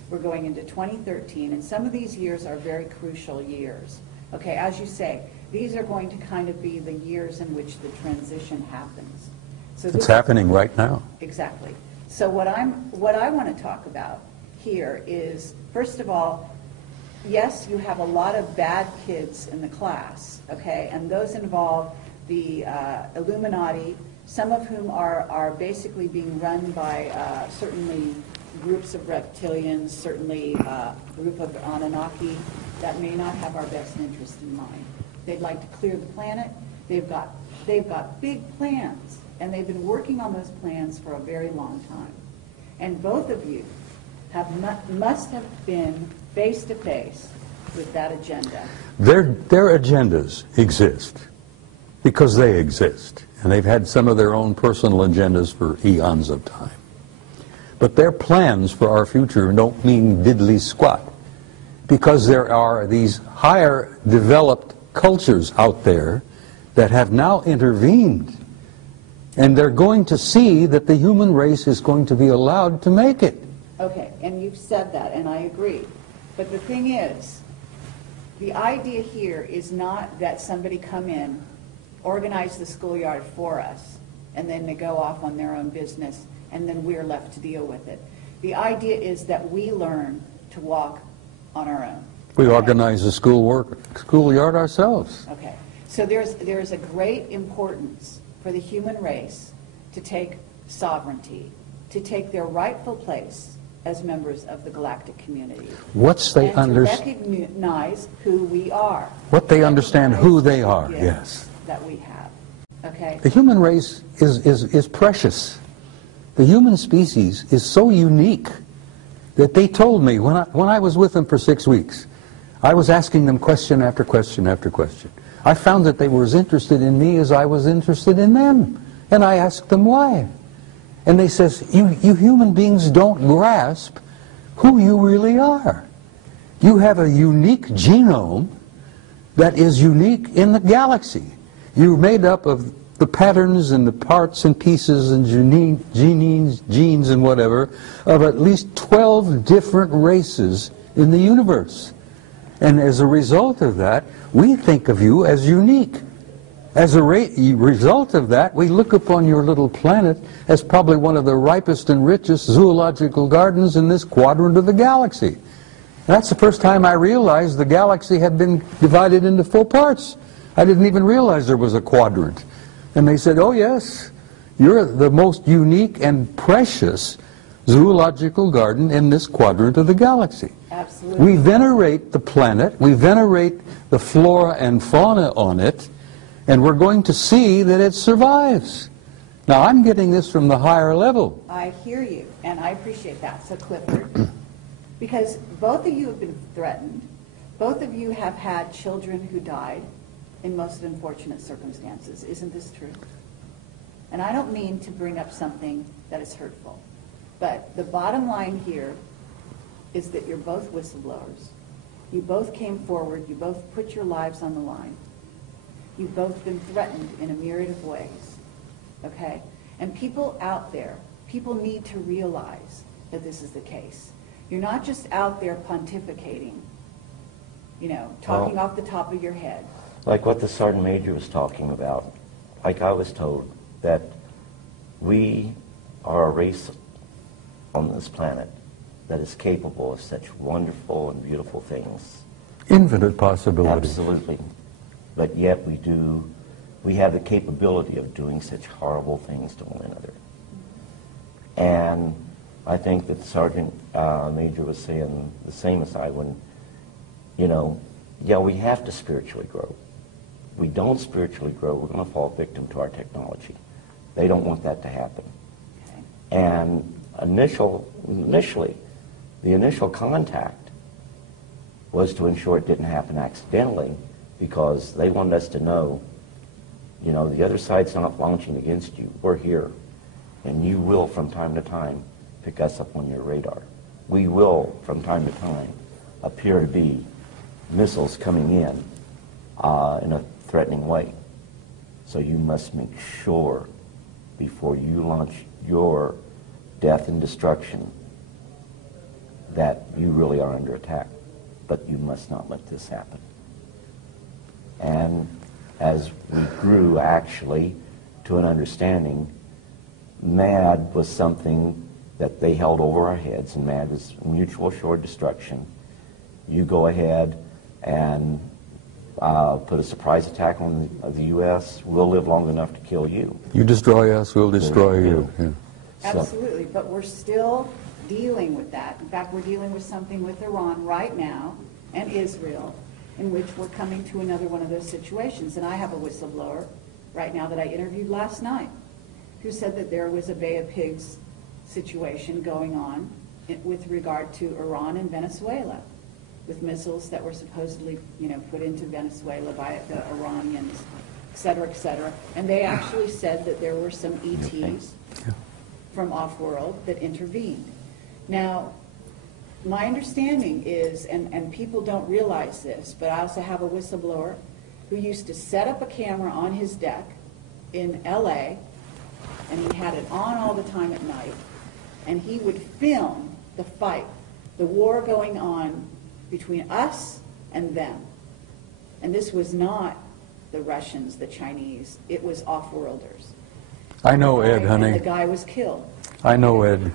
We're going into 2013, and some of these years are very crucial years. Okay, as you say, these are going to kind of be the years in which the transition happens. So It's happening right now. Exactly. So what I want to talk about here is, first of all, yes, you have a lot of bad kids in the class, okay, and those involve the Illuminati, some of whom are basically being run by certainly groups of reptilians, certainly a group of Anunnaki that may not have our best interest in mind. They'd like to clear the planet. They've got big plans, and they've been working on those plans for a very long time. And both of you must have been face to face with that agenda. Their agendas exist because they exist, and they've had some of their own personal agendas for eons of time. But their plans for our future don't mean diddly squat, because there are these higher developed cultures out there that have now intervened, and they're going to see that the human race is going to be allowed to make it. Okay, and you've said that, and I agree. But the thing is, the idea here is not that somebody come in, organize the schoolyard for us, and then they go off on their own business, and then we're left to deal with it. The idea is that we learn to walk on our own. We organize the schoolyard ourselves. Okay, so there's a great importance for the human race to take sovereignty, to take their rightful place as members of the galactic community. And to recognize who we are. What they understand who they are, yes. That we have, okay? The human race is precious. The human species is so unique that they told me, when I was with them for 6 weeks, I was asking them question after question after question. I found that they were as interested in me as I was interested in them. And I asked them why. And they says, you human beings don't grasp who you really are. You have a unique genome that is unique in the galaxy. You're made up of the patterns and the parts and pieces and genes and whatever of at least 12 different races in the universe. And as a result of that, we think of you as unique. As a result of that, we look upon your little planet as probably one of the ripest and richest zoological gardens in this quadrant of the galaxy. That's the first time I realized the galaxy had been divided into 4 parts. I didn't even realize there was a quadrant. And they said, oh yes, you're the most unique and precious zoological garden in this quadrant of the galaxy. Absolutely. We venerate the planet, we venerate the flora and fauna on it, and we're going to see that it survives. Now, I'm getting this from the higher level. I hear you, and I appreciate that. So, Clifford, because both of you have been threatened, both of you have had children who died in most unfortunate circumstances. Isn't this true? And I don't mean to bring up something that is hurtful, but the bottom line here is that you're both whistleblowers. You both came forward, you both put your lives on the line. You've both been threatened in a myriad of ways, okay? And people out there, people need to realize that this is the case. You're not just out there pontificating, you know, talking off the top of your head. Like what the Sergeant Major was talking about, like I was told, that we are a race on this planet that is capable of such wonderful and beautiful things. Infinite possibilities. Absolutely. But yet we have the capability of doing such horrible things to one another. And I think that the Sergeant Major was saying the same as I when, you know, yeah, we have to spiritually grow. If we don't spiritually grow, we're going to fall victim to our technology. They don't want that to happen. Okay. And initially, the initial contact was to ensure it didn't happen accidentally, because they wanted us to know, you know, the other side's not launching against you. We're here. And you will, from time to time, pick us up on your radar. We will, from time to time, appear to be missiles coming in a threatening way. So you must make sure, before you launch your death and destruction, that you really are under attack. But you must not let this happen. And as we grew, actually, to an understanding, MAD was something that they held over our heads, and MAD was mutual assured destruction. You go ahead and put a surprise attack on the U.S., we'll live long enough to kill you. You destroy us, we'll destroy you. Yeah. Absolutely, but we're still dealing with that. In fact, we're dealing with something with Iran right now and Israel, in which we're coming to another one of those situations. And I have a whistleblower right now that I interviewed last night who said that there was a Bay of Pigs situation going on with regard to Iran and Venezuela, with missiles that were supposedly, you know, put into Venezuela by the Iranians, et cetera, et cetera. And they actually said that there were some ETs from off-world that intervened. Now, my understanding is, and people don't realize this, but I also have a whistleblower who used to set up a camera on his deck in LA, and he had it on all the time at night, and he would film the fight, the war going on between us and them. And this was not the Russians, the Chinese, it was off-worlders. I know, Ed, honey. And the guy was killed. I know, Ed.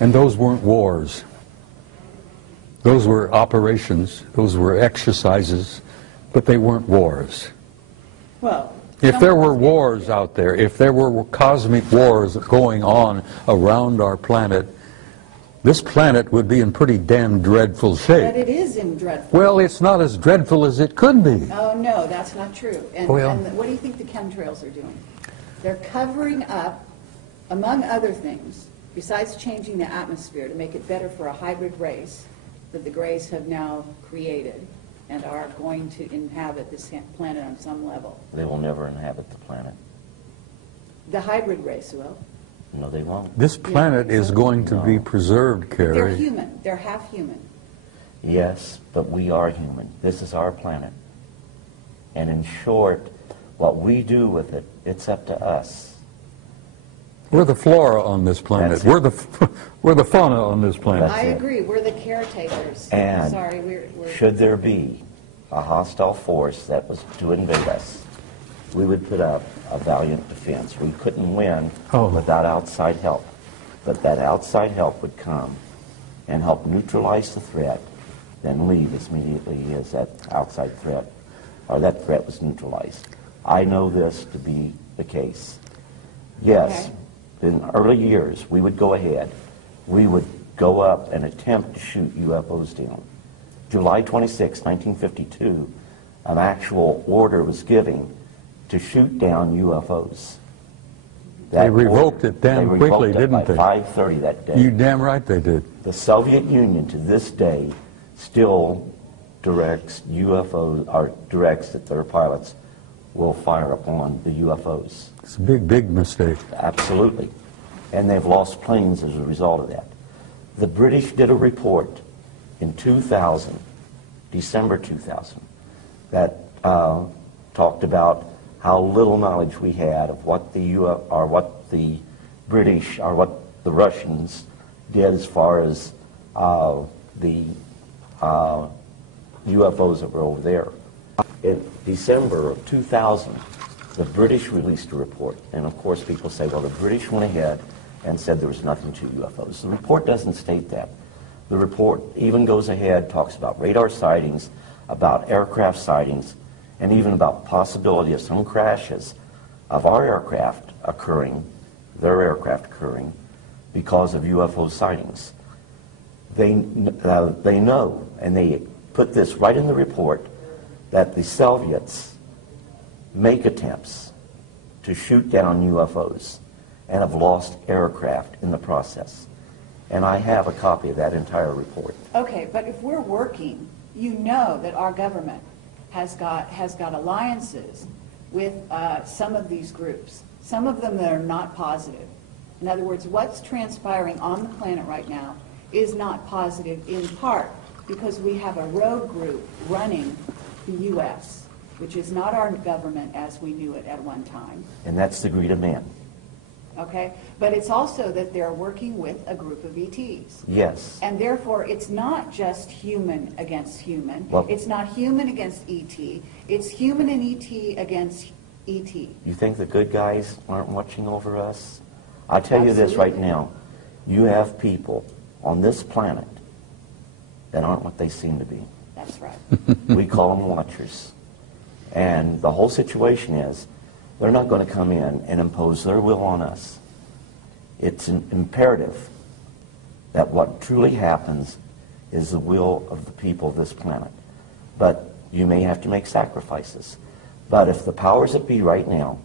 And those weren't wars. Those were operations, those were exercises, but they weren't wars. Well, if there were wars out there, if there were cosmic wars going on around our planet, this planet would be in pretty damn dreadful shape. but it is in dreadful. Well, it's not as dreadful as it could be. Oh, no, that's not true. And, Well- and what do you think the chemtrails are doing? They're covering up, among other things, besides changing the atmosphere to make it better for a hybrid race that the Greys have now created and are going to inhabit this planet on some level. They will never inhabit the planet. The hybrid race will. No, they won't. This planet is going to be preserved, They're Carrie. human. They're half human. Yes, but we are human. This is our planet. And in short, what we do with it, it's up to us. We're the flora on this planet. That's it. We're the fauna on this planet. That's I it. agree. We're the caretakers. And Sorry, we're should there be a hostile force that was to invade us, we would put up a valiant defense. We couldn't win without outside help. But that outside help would come and help neutralize the threat, then leave as immediately as that outside threat, or that threat was neutralized. I know this to be the case. Yes, in early years, we would go ahead. We would go up and attempt to shoot UFOs down. July 26, 1952, an actual order was given to shoot down UFOs. They revoked it damn quickly, didn't they? By 5:30 that day. You damn right they did. The Soviet Union to this day still directs UFOs, or directs that their pilots will fire upon the UFOs. It's a big, big mistake. Absolutely. And they've lost planes as a result of that. The British did a report in 2000, December 2000, that talked about how little knowledge we had of what the British or what the Russians did as far as the UFOs that were over there. In December of 2000, the British released a report, and of course people say, well, the British went ahead and said there was nothing to UFOs. The report doesn't state that. The report even goes ahead, talks about radar sightings, about aircraft sightings, and even about possibility of some crashes of our aircraft occurring, their aircraft occurring, because of UFO sightings. They know, and they put this right in the report, that the Soviets make attempts to shoot down UFOs and have lost aircraft in the process. And I have a copy of that entire report. okay. But if we're working, you know that our government has got alliances with some of these groups. Some of them that are not positive. In other words, what's transpiring on the planet right now is not positive, in part because we have a rogue group running the U.S., which is not our government as we knew it at one time. And that's the greed of man. Okay? But it's also that they're working with a group of ETs. Yes. And therefore, it's not just human against human. Well, it's not human against ET. It's human and ET against ET. you think the good guys aren't watching over us? I tell you this right now. You have people on this planet that aren't what they seem to be. That's right. We call them watchers. And the whole situation is, they're not going to come in and impose their will on us. It's imperative that what truly happens is the will of the people of this planet. But you may have to make sacrifices. But if the powers that be right now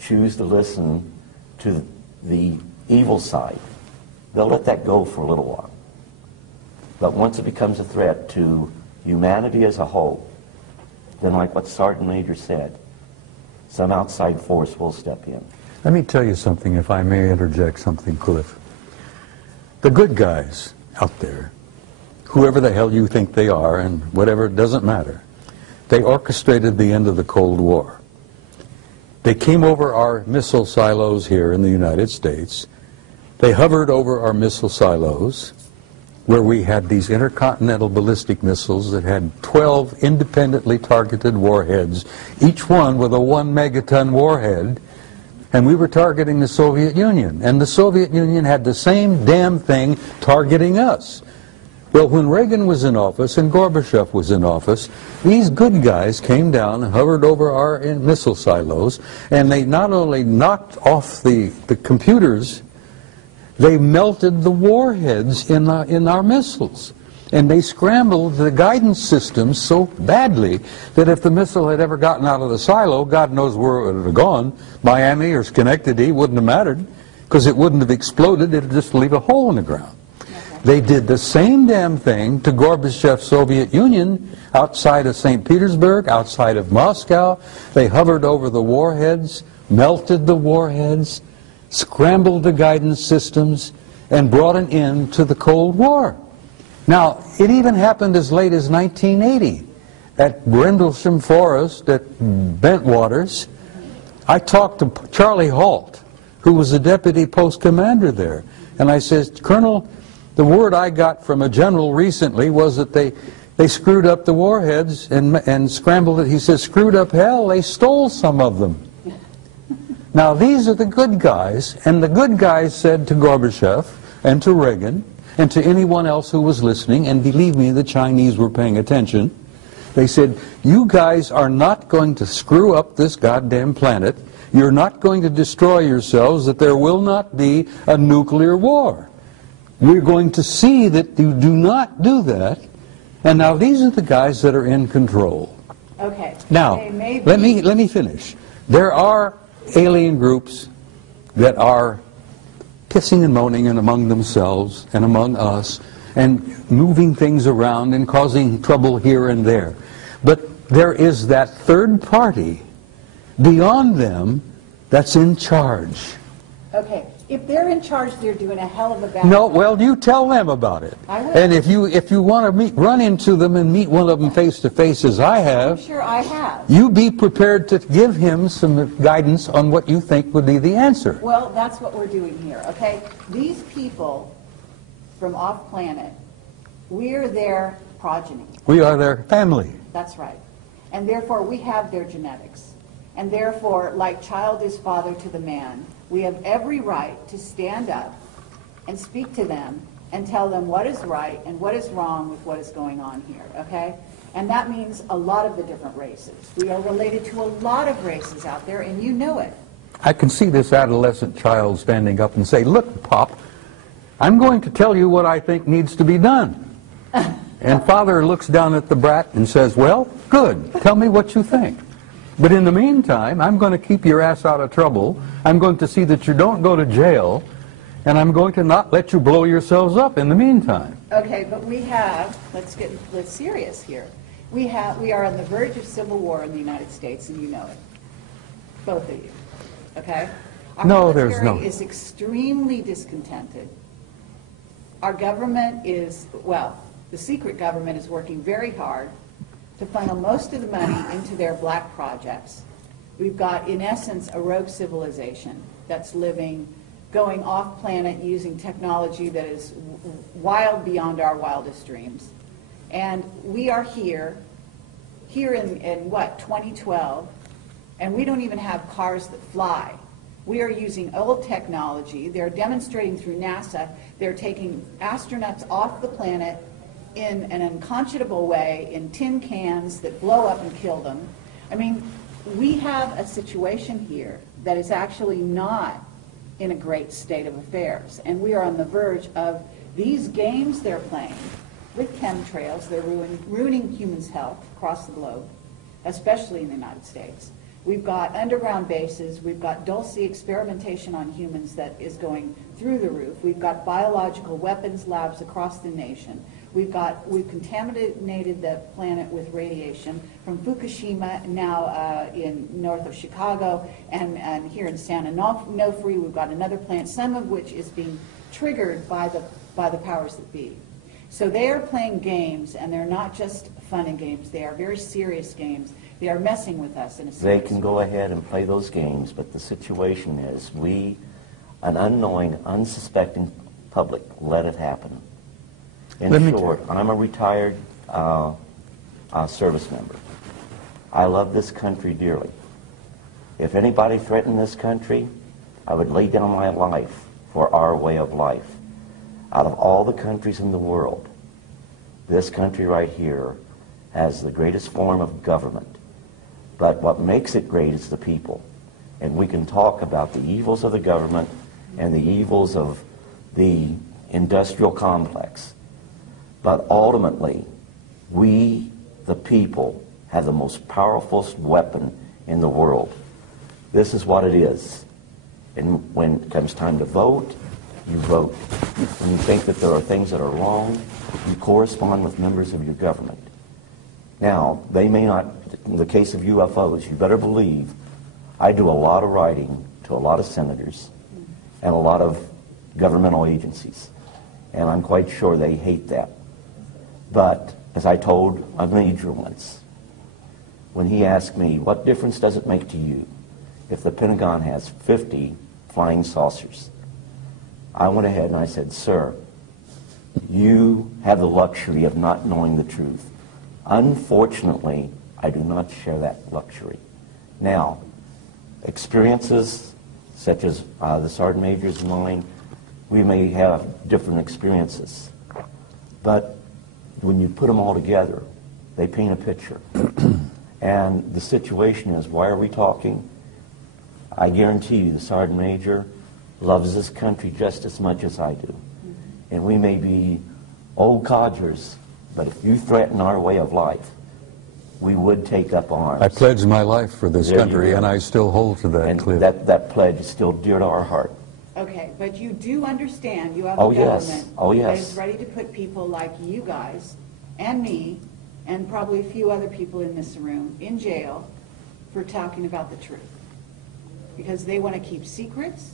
choose to listen to the evil side, they'll let that go for a little while. But once it becomes a threat to humanity as a whole, then like what Sergeant Major said, some outside force will step in. Let me tell you something, if I may interject something, Cliff. The good guys out there, whoever the hell you think they are, and whatever, it doesn't matter, they orchestrated the end of the Cold War. They came over our missile silos here in the United States. They hovered over our missile silos, where we had these intercontinental ballistic missiles that had 12 independently targeted warheads, each one with a 1 megaton warhead, and we were targeting the Soviet Union. And the Soviet Union had the same damn thing targeting us. Well, when Reagan was in office and Gorbachev was in office, these good guys came down and hovered over our missile silos, and they not only knocked off the computers, they melted the warheads in our missiles. And they scrambled the guidance systems so badly that if the missile had ever gotten out of the silo, God knows where it would have gone. Miami or Schenectady wouldn't have mattered, because it wouldn't have exploded. It would just leave a hole in the ground. They did the same damn thing to Gorbachev's Soviet Union outside of St. Petersburg, outside of Moscow. They hovered over the warheads, melted the warheads, scrambled the guidance systems, and brought an end to the Cold War. Now, it even happened as late as 1980 at Brindlesham Forest at Bentwaters. I talked to Charlie Halt, who was the deputy post commander there, and I said, Colonel, the word I got from a general recently was that they screwed up the warheads and scrambled it. He says, screwed up hell, they stole some of them. Now, these are the good guys, and the good guys said to Gorbachev and to Reagan and to anyone else who was listening, and believe me, the Chinese were paying attention, they said, you guys are not going to screw up this goddamn planet. You're not going to destroy yourselves, that there will not be a nuclear war. We're going to see that you do not do that. And now these are the guys that are in control. Okay. Now, let me finish. There are alien groups that are pissing and moaning and among themselves and among us and moving things around and causing trouble here and there. But there is that third party beyond them that's in charge. Okay. If they're in charge, they're doing a hell of a bad No, job. well, you tell them about it. I will. And if you want to run into them and meet one of them face to face, as I have, I'm sure I have. you be prepared to give him some guidance on what you think would be the answer. Well, that's what we're doing here, okay? These people from off-planet, we're their progeny. We are their family. That's right. And therefore, we have their genetics. And therefore, like child is father to the man, we have every right to stand up and speak to them and tell them what is right and what is wrong with what is going on here, okay? And that means a lot of the different races. We are related to a lot of races out there, and you know it. I can see this adolescent child standing up and say, look, Pop, I'm going to tell you what I think needs to be done. And father looks down at the brat and says, well, good, tell me what you think. But in the meantime, I'm going to keep your ass out of trouble. I'm going to see that you don't go to jail. And I'm going to not let you blow yourselves up in the meantime. Okay, but we have, let's serious here. We are on the verge of civil war in the United States, and you know it. Both of you. Okay? Our No, there's no. military is extremely discontented. Our government is, well, the secret government is working very hard to funnel most of the money into their black projects. We've got, in essence, a rogue civilization that's going off-planet using technology that is wild beyond our wildest dreams. And we are here in what, 2012, and we don't even have cars that fly. We are using old technology. They're demonstrating through NASA. They're taking astronauts off the planet in an unconscionable way, in tin cans that blow up and kill them. I mean, we have a situation here that is actually not in a great state of affairs. And we are on the verge of these games they're playing with chemtrails. They're ruining humans' health across the globe, especially in the United States. We've got underground bases. We've got dulce experimentation on humans that is going through the roof. We've got biological weapons labs across the nation. We've contaminated the planet with radiation from Fukushima, now in north of Chicago, and here in San Onofre, we've got another plant, some of which is being triggered by the powers that be. So they are playing games, and they're not just fun and games. They are very serious games. They are messing with us in a serious way. They can go ahead and play those games, but the situation is we, an unknowing, unsuspecting public, let it happen. In short, I'm a retired service member. I love this country dearly. If anybody threatened this country, I would lay down my life for our way of life. Out of all the countries in the world, this country right here has the greatest form of government. But what makes it great is the people. And we can talk about the evils of the government and the evils of the industrial complex. But ultimately, we, the people, have the most powerful weapon in the world. This is what it is. And when it comes time to vote, you vote. When you think that there are things that are wrong, you correspond with members of your government. Now, they may not, in the case of UFOs, you better believe I do a lot of writing to a lot of senators and a lot of governmental agencies. And I'm quite sure they hate that. But as I told a major once, when he asked me, what difference does it make to you if the Pentagon has 50 flying saucers? I went ahead and I said, sir, you have the luxury of not knowing the truth. Unfortunately, I do not share that luxury. Now, experiences such as the Sergeant Major's and mine, we may have different experiences. But when you put them all together, they paint a picture. And the situation is, why are we talking? I guarantee you the Sergeant Major loves this country just as much as I do. And we may be old codgers, but if you threaten our way of life, we would take up arms. I pledged my life for this country, and I still hold to that, and Cliff. that pledge is still dear to our heart. Okay, but you do understand you have Oh, a yes. government Oh, that yes. is ready to put people like you guys and me and probably a few other people in this room in jail for talking about the truth. Because they want to keep secrets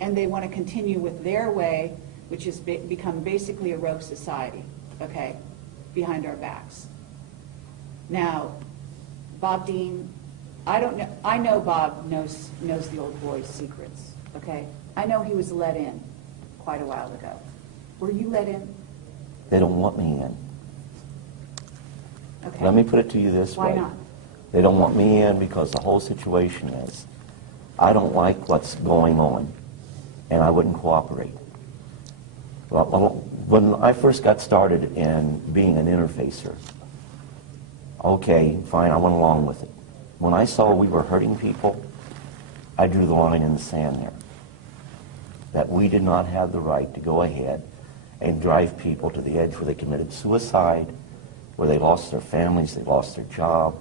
and they want to continue with their way, which has become basically a rogue society, okay, behind our backs. Now, Bob Dean, I know Bob knows the old boy's secrets, okay? I know he was let in quite a while ago. Were you let in? They don't want me in. Okay. Let me put it to you this way. Why not? They don't want me in because the whole situation is, I don't like what's going on, and I wouldn't cooperate. Well, when I first got started in being an interfacer, okay, fine, I went along with it. When I saw we were hurting people, I drew the line in the sand there. That we did not have the right to go ahead and drive people to the edge where they committed suicide, where they lost their families, they lost their job.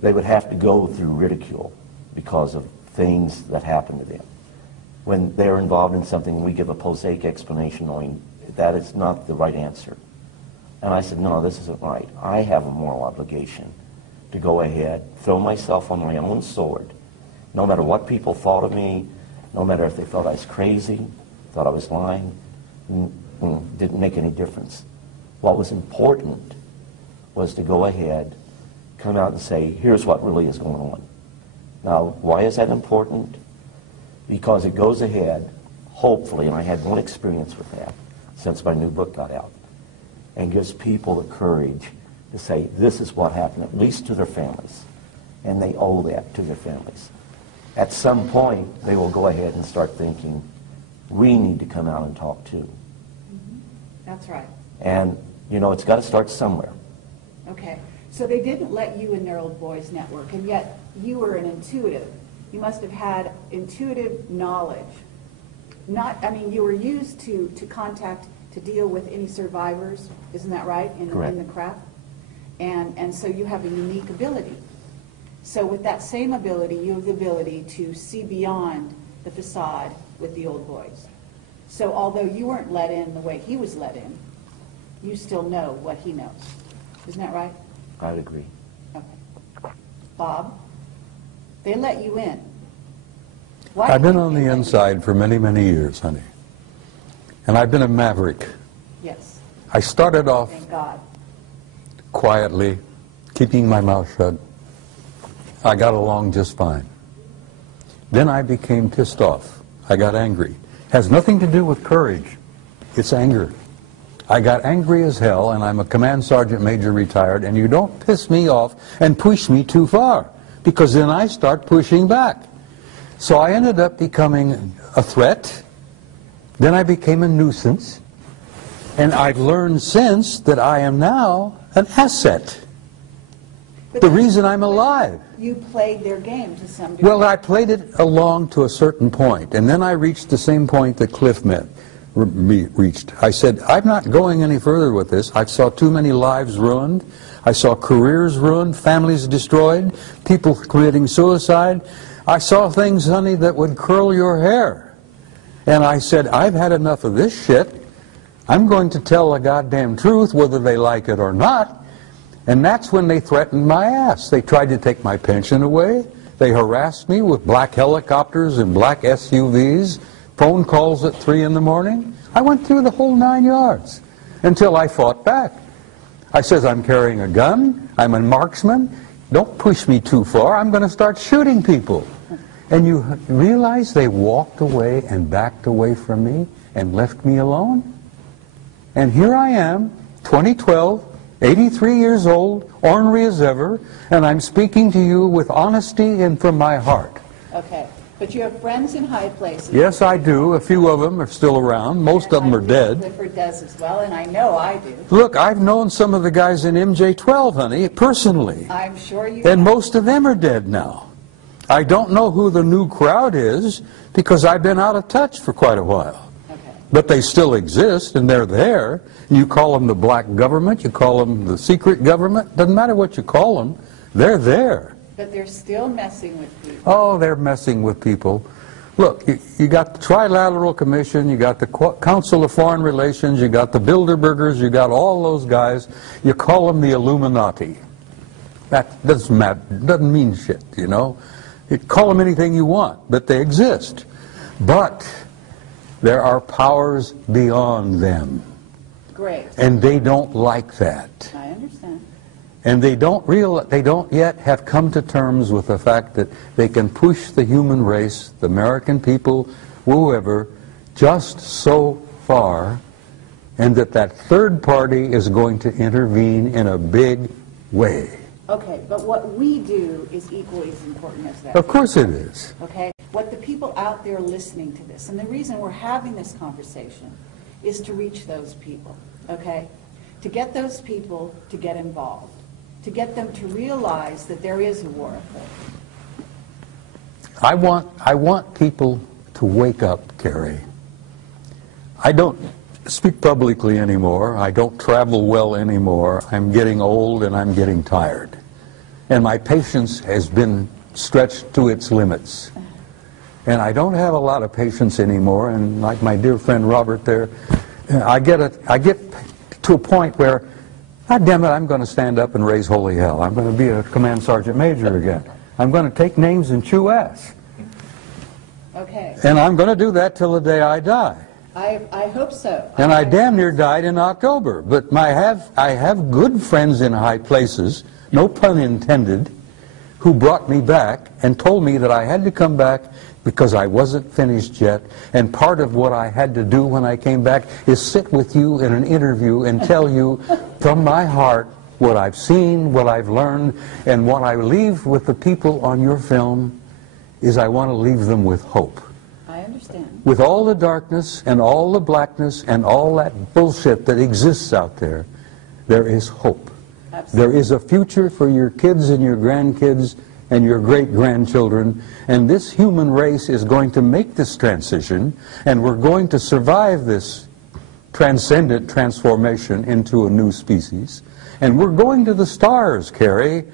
They would have to go through ridicule because of things that happened to them. When they're involved in something, we give a prosaic explanation knowing that is not the right answer. And I said, no, this isn't right. I have a moral obligation to go ahead, throw myself on my own sword, no matter what people thought of me, no matter if they thought I was crazy, thought I was lying, didn't make any difference. What was important was to go ahead, come out and say, here's what really is going on. Now, why is that important? Because it goes ahead, hopefully, and I had one experience with that since my new book got out, and gives people the courage to say, this is what happened, at least to their families. And they owe that to their families. At some point, they will go ahead and start thinking, we need to come out and talk too. Mm-hmm. That's right. And, you know, it's got to start somewhere. Okay. So they didn't let you in their old boys network, and yet you were an intuitive. You must have had intuitive knowledge. You were used to contact, to deal with any survivors, isn't that right, in the craft? And so you have a unique ability. So with that same ability, you have the ability to see beyond the facade with the old boys. So although you weren't let in the way he was let in, you still know what he knows. Isn't that right? I would agree. Okay. Bob, they let you in. Why I've been did on they the let you inside for many, many years, honey. And I've been a maverick. in? Yes. I started off Thank God. quietly, keeping my mouth shut. I got along just fine. Then I became pissed off. I got angry. Has nothing to do with courage. It's anger. I got angry as hell, and I'm a command sergeant major retired, and you don't piss me off and push me too far, because then I start pushing back. So I ended up becoming a threat. Then I became a nuisance. And I've learned since that I am now an asset. But The reason I'm alive. You played their game to some degree. Well, I played it along to a certain point, and then I reached the same point that Cliff reached. I said, I'm not going any further with this. I saw too many lives ruined. I saw careers ruined, families destroyed, people committing suicide. I saw things, honey, that would curl your hair. And I said, I've had enough of this shit. I'm going to tell the goddamn truth, whether they like it or not. And that's when they threatened my ass. They tried to take my pension away. They harassed me with black helicopters and black SUVs, phone calls at 3 in the morning. I went through the whole 9 yards until I fought back. I says, I'm carrying a gun, I'm a marksman, don't push me too far, I'm going to start shooting people. And you realize they walked away and backed away from me and left me alone? And here I am, 2012, 83 years old, ornery as ever, and I'm speaking to you with honesty and from my heart. Okay. But you have friends in high places. Yes, I do. A few of them are still around. Most of them are dead. Clifford does as well, and I know I do. Look, I've known some of the guys in MJ-12, honey, personally. I'm sure you And have. most of them are dead now. I don't know who the new crowd is because I've been out of touch for quite a while. Okay. But they still exist, and they're there. You call them the black government, you call them the secret government, doesn't matter what you call them, they're there. But they're still messing with people. Oh, they're messing with people. Look, you got the Trilateral Commission, you got the Council of Foreign Relations, you got the Bilderbergers, you got all those guys. You call them the Illuminati. That doesn't matter, doesn't mean shit, you know. You call them anything you want, but they exist. But there are powers beyond them. Great. And they don't like that. I understand. And they don't yet have come to terms with the fact that they can push the human race, the American people, whoever, just so far, and that third party is going to intervene in a big way. Okay, but what we do is equally as important as that. Of course it is. Okay? What the people out there listening to this, and the reason we're having this conversation is to reach those people, okay? To get those people to get involved, to get them to realize that there is a war afoot. I want people to wake up, Carrie. I don't speak publicly anymore. I don't travel well anymore. I'm getting old and I'm getting tired. And my patience has been stretched to its limits. And I don't have a lot of patience anymore. And like my dear friend Robert there, I get to a point where, God damn it, I'm going to stand up and raise holy hell. I'm going to be a command sergeant major again. I'm going to take names and chew ass. Okay. And I'm going to do that till the day I die. I hope so. And I damn near died in October. But I have good friends in high places, no pun intended, who brought me back and told me that I had to come back because I wasn't finished yet. And part of what I had to do when I came back is sit with you in an interview and tell you from my heart what I've seen, what I've learned, and what I leave with the people on your film is I want to leave them with hope. I understand. With all the darkness and all the blackness and all that bullshit that exists out there, there is hope. Absolutely. There is a future for your kids and your grandkids and your great-grandchildren, and this human race is going to make this transition, and we're going to survive this transcendent transformation into a new species, and we're going to the stars, Carrie,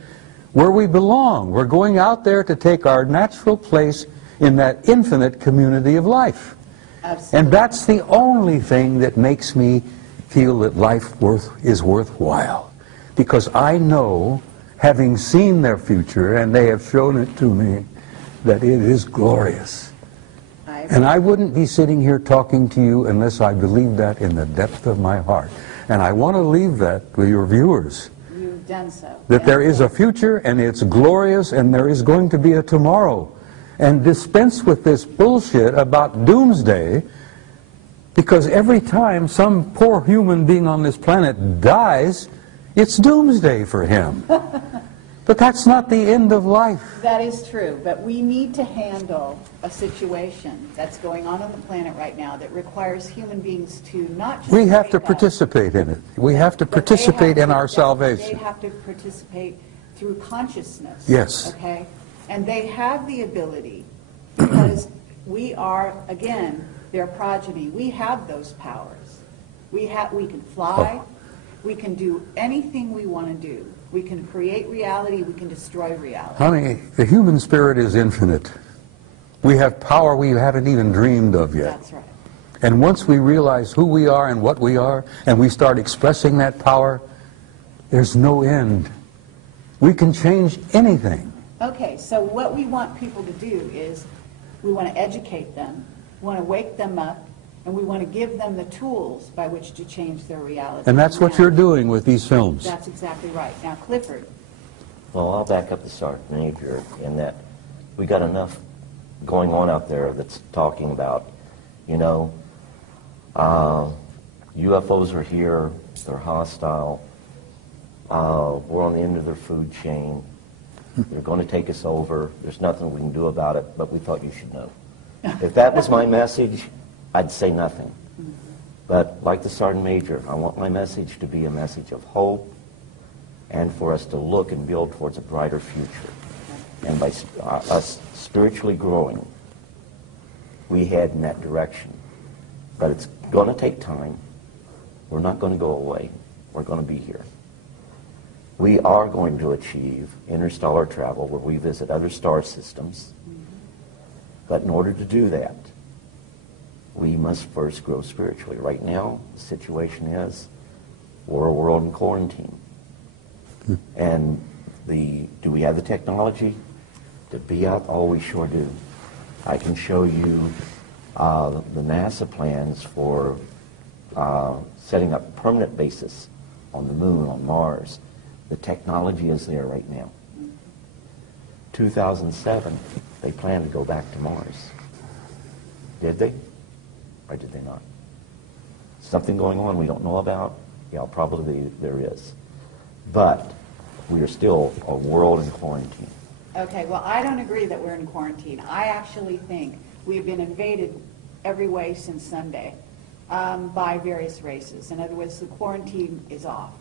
where we belong. We're going out there to take our natural place in that infinite community of life. Absolutely. And that's the only thing that makes me feel that life is worthwhile. Because I know, having seen their future, and they have shown it to me, that it is glorious. And I wouldn't be sitting here talking to you unless I believed that in the depth of my heart. And I want to leave that with your viewers. You've done so. That there is a future, and it's glorious, and there is going to be a tomorrow. And dispense with this bullshit about doomsday, because every time some poor human being on this planet dies, it's doomsday for him. But that's not the end of life. That is true, but we need to handle a situation that's going on the planet right now that requires human beings to not just We have to wake up, participate in it. We have to but they participate have in to- our They salvation. have to participate through consciousness. Yes. Okay? And they have the ability, because we are, again, their progeny. We have those powers. We can fly. We can do anything we want to do. We can create reality. We can destroy reality. Honey, the human spirit is infinite. We have power we haven't even dreamed of yet. That's right. And once we realize who we are and what we are, and we start expressing that power, there's no end. We can change anything. Okay, so what we want people to do is we want to educate them, we want to wake them up, and we want to give them the tools by which to change their reality. And that's what you're doing with these films. That's exactly right. Now, Clifford. Well, I'll back up the Sergeant Major in that we got enough going on out there that's talking about, you know, UFOs are here, they're hostile, we're on the end of their food chain, they're going to take us over, there's nothing we can do about it, but we thought you should know. If that was my message, I'd say nothing. But like the Sergeant Major, I want my message to be a message of hope and for us to look and build towards a brighter future. And by us spiritually growing, we head in that direction. But it's going to take time. We're not going to go away. We're going to be here. We are going to achieve interstellar travel where we visit other star systems. But in order to do that, we must first grow spiritually. Right now, the situation is we're a world in quarantine. And do we have the technology to be out? Oh, we sure do. I can show you the NASA plans for setting up permanent bases on the moon, on Mars. The technology is there right now. 2007, they planned to go back to Mars. Did they? Or did they not? Something going on we don't know about? Yeah, probably there is. But we are still a world in quarantine. Okay, well, I don't agree that we're in quarantine. I actually think we've been invaded every way since Sunday by various races. In other words, the quarantine is off.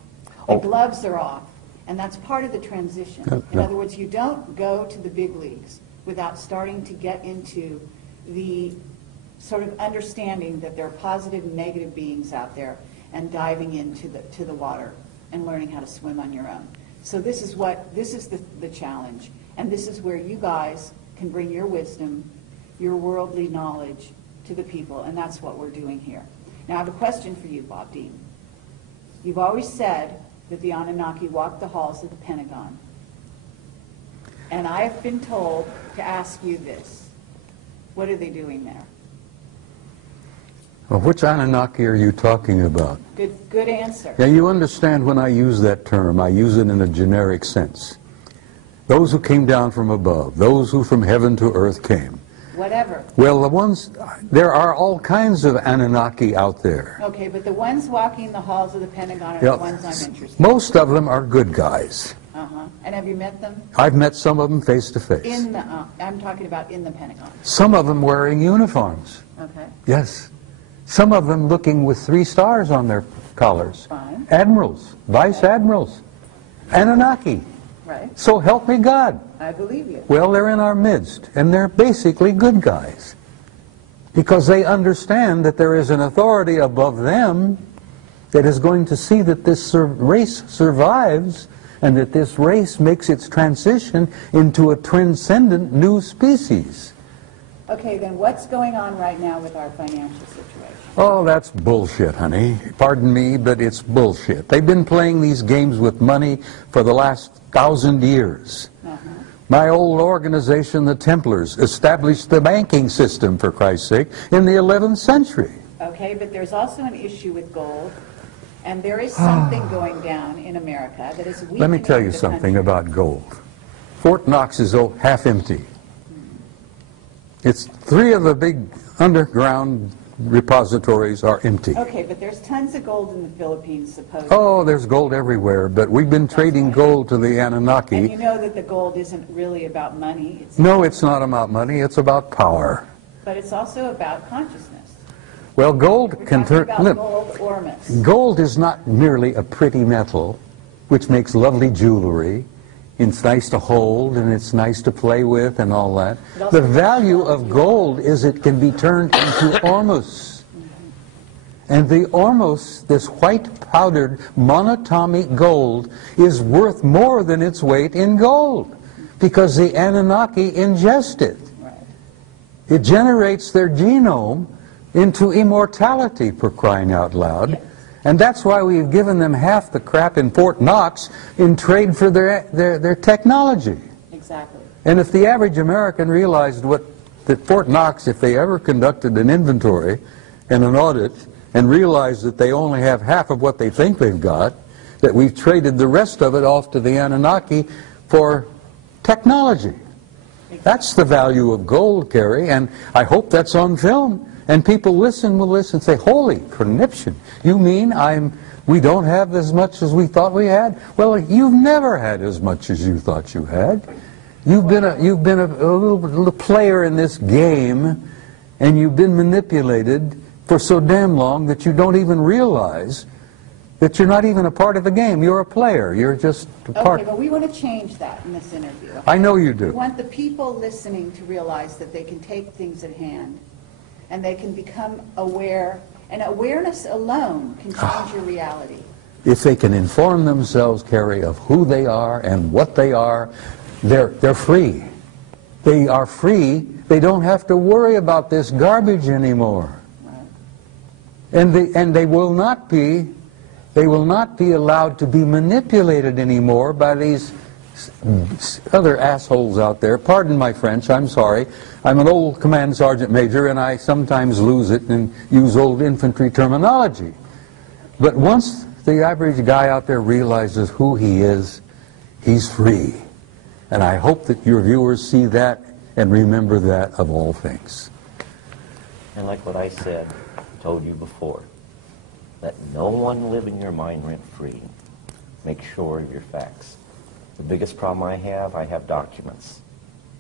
The gloves are off, and that's part of the transition. In other words, you don't go to the big leagues without starting to get into the sort of understanding that there are positive and negative beings out there and diving into the water and learning how to swim on your own. So this is the challenge. And this is where you guys can bring your wisdom, your worldly knowledge to the people, and that's what we're doing here. Now I have a question for you, Bob Dean. You've always said that the Anunnaki walked the halls of the Pentagon. And I have been told to ask you this. What are they doing there? Well, which Anunnaki are you talking about? Good answer. Yeah, you understand when I use that term, I use it in a generic sense. Those who came down from above, those who from heaven to earth came. Whatever. Well, there are all kinds of Anunnaki out there. Okay, but the ones walking the halls of the Pentagon are the ones I'm interested in. Most of them are good guys. And have you met them? I've met some of them face to face. I'm talking about in the Pentagon. Some of them wearing uniforms. Okay. Yes. Some of them looking with 3 stars on their collars. Fine. Admirals, vice admirals, Anunnaki. Right. So help me God. I believe you. Well, they're in our midst, and they're basically good guys. Because they understand that there is an authority above them that is going to see that this race survives and that this race makes its transition into a transcendent new species. Okay, then what's going on right now with our financial situation? Oh, that's bullshit, honey. Pardon me, but it's bullshit. They've been playing these games with money for the last 1,000 years. My old organization, the Templars, established the banking system, for Christ's sake, in the 11th century. Okay, but there's also an issue with gold, and there is something going down in America that is weakening. Let me tell you something about gold. Fort Knox is half empty. It's 3 of the big underground repositories are empty. Okay, but there's tons of gold in the Philippines, supposedly. Oh, there's gold everywhere, but we've been trading gold to the Anunnaki. And you know that the gold isn't really about money. No, it's not about money, it's about power. But it's also about consciousness. Well, gold can turn... Gold or miss. Gold is not merely a pretty metal, which makes lovely jewelry. It's nice to hold, and it's nice to play with, and all that. The value of gold is it can be turned into ormus. And the ormus, this white powdered monatomic gold, is worth more than its weight in gold, because the Anunnaki ingest it. It generates their genome into immortality, for crying out loud. And that's why we've given them half the crap in Fort Knox in trade for their technology. Exactly. And if the average American realized that Fort Knox, if they ever conducted an inventory and an audit and realized that they only have half of what they think they've got, that we've traded the rest of it off to the Anunnaki for technology. That's the value of gold, Carrie, and I hope that's on film. And people will listen and say, holy conniption, you mean we don't have as much as we thought we had? Well, you've never had as much as you thought you had. You've been a little player in this game, and you've been manipulated for so damn long that you don't even realize that you're not even a part of the game. You're a player. You're just a part. Okay, but we want to change that in this interview. I know you do. We want the people listening to realize that they can take things at hand, and they can become aware, and awareness alone can change your reality. If they can inform themselves, Carrie, of who they are and what they are, they're free. They are free. They don't have to worry about this garbage anymore. Right. And they will not be allowed to be manipulated anymore by these other assholes out there. Pardon my French, I'm sorry. I'm an old command sergeant major, and I sometimes lose it and use old infantry terminology. But once the average guy out there realizes who he is, he's free. And I hope that your viewers see that and remember that of all things. And like what I said, told you before, let no one live in your mind rent-free. Make sure of your facts. The biggest problem I have documents.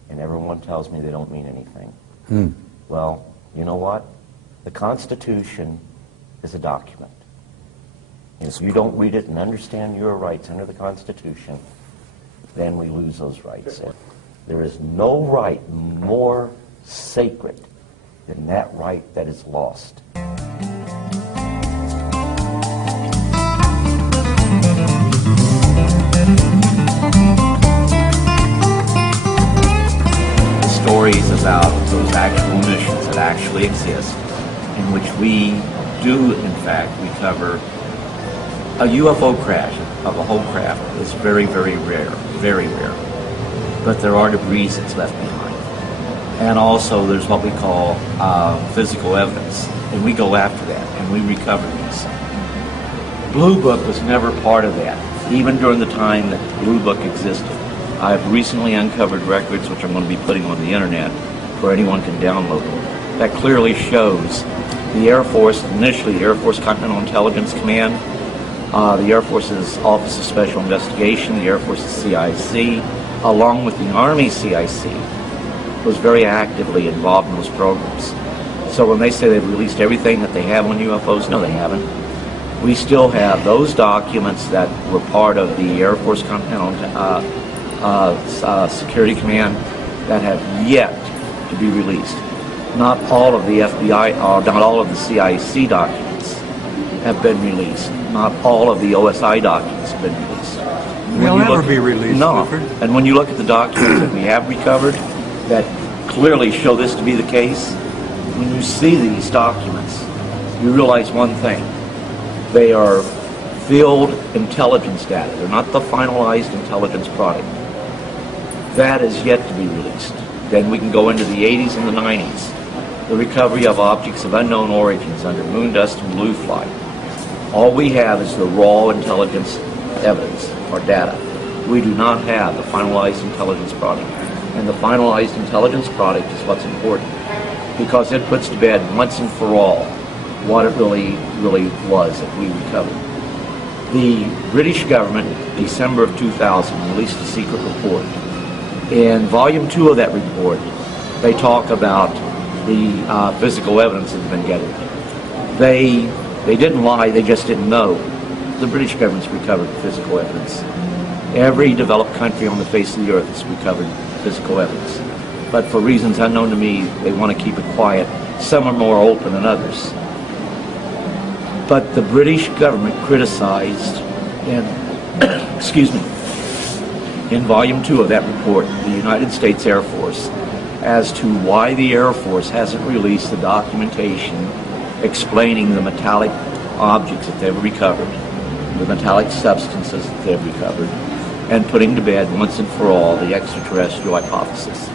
And everyone tells me they don't mean anything. Well, you know what? The Constitution is a document. And if you don't read it and understand your rights under the Constitution, then we lose those rights. There is no right more sacred than that right that is lost. Stories about those actual missions that actually exist, in which we do, in fact, recover a UFO crash of a whole craft is very, very rare, very rare. But there are debris that's left behind. And also there's what we call physical evidence, and we go after that, and we recover these. Blue Book was never part of that, even during the time that Blue Book existed. I've recently uncovered records, which I'm going to be putting on the internet, where anyone can download them, that clearly shows the Air Force, initially the Air Force Continental Intelligence Command, the Air Force's Office of Special Investigation, the Air Force's CIC, along with the Army CIC, was very actively involved in those programs. So when they say they've released everything that they have on UFOs, no, they haven't. We still have those documents that were part of the Air Force Continental Security Command that have yet to be released. Not all of the FBI, not all of the CIC documents have been released. Not all of the OSI documents have been released. They'll never be released. No. And when you look at the documents that we have recovered that clearly show this to be the case, when you see these documents, you realize one thing. They are field intelligence data. They're not the finalized intelligence product. That is yet to be released. Then we can go into the 80s and the 90s. The recovery of objects of unknown origins under moon dust and blue flight. All we have is the raw intelligence evidence or data. We do not have the finalized intelligence product. And the finalized intelligence product is what's important, because it puts to bed once and for all what it really was that we recovered. The British government, December of 2000, released a secret report. In volume 2 of that report, they talk about the physical evidence that's been gathered. They didn't lie, they just didn't know. The British government's recovered physical evidence. Every developed country on the face of the earth has recovered physical evidence. But for reasons unknown to me, they want to keep it quiet. Some are more open than others. But the British government criticized, in volume 2 of that report, the United States Air Force, as to why the Air Force hasn't released the documentation explaining the metallic objects that they've recovered, the metallic substances that they've recovered, and putting to bed once and for all the extraterrestrial hypothesis.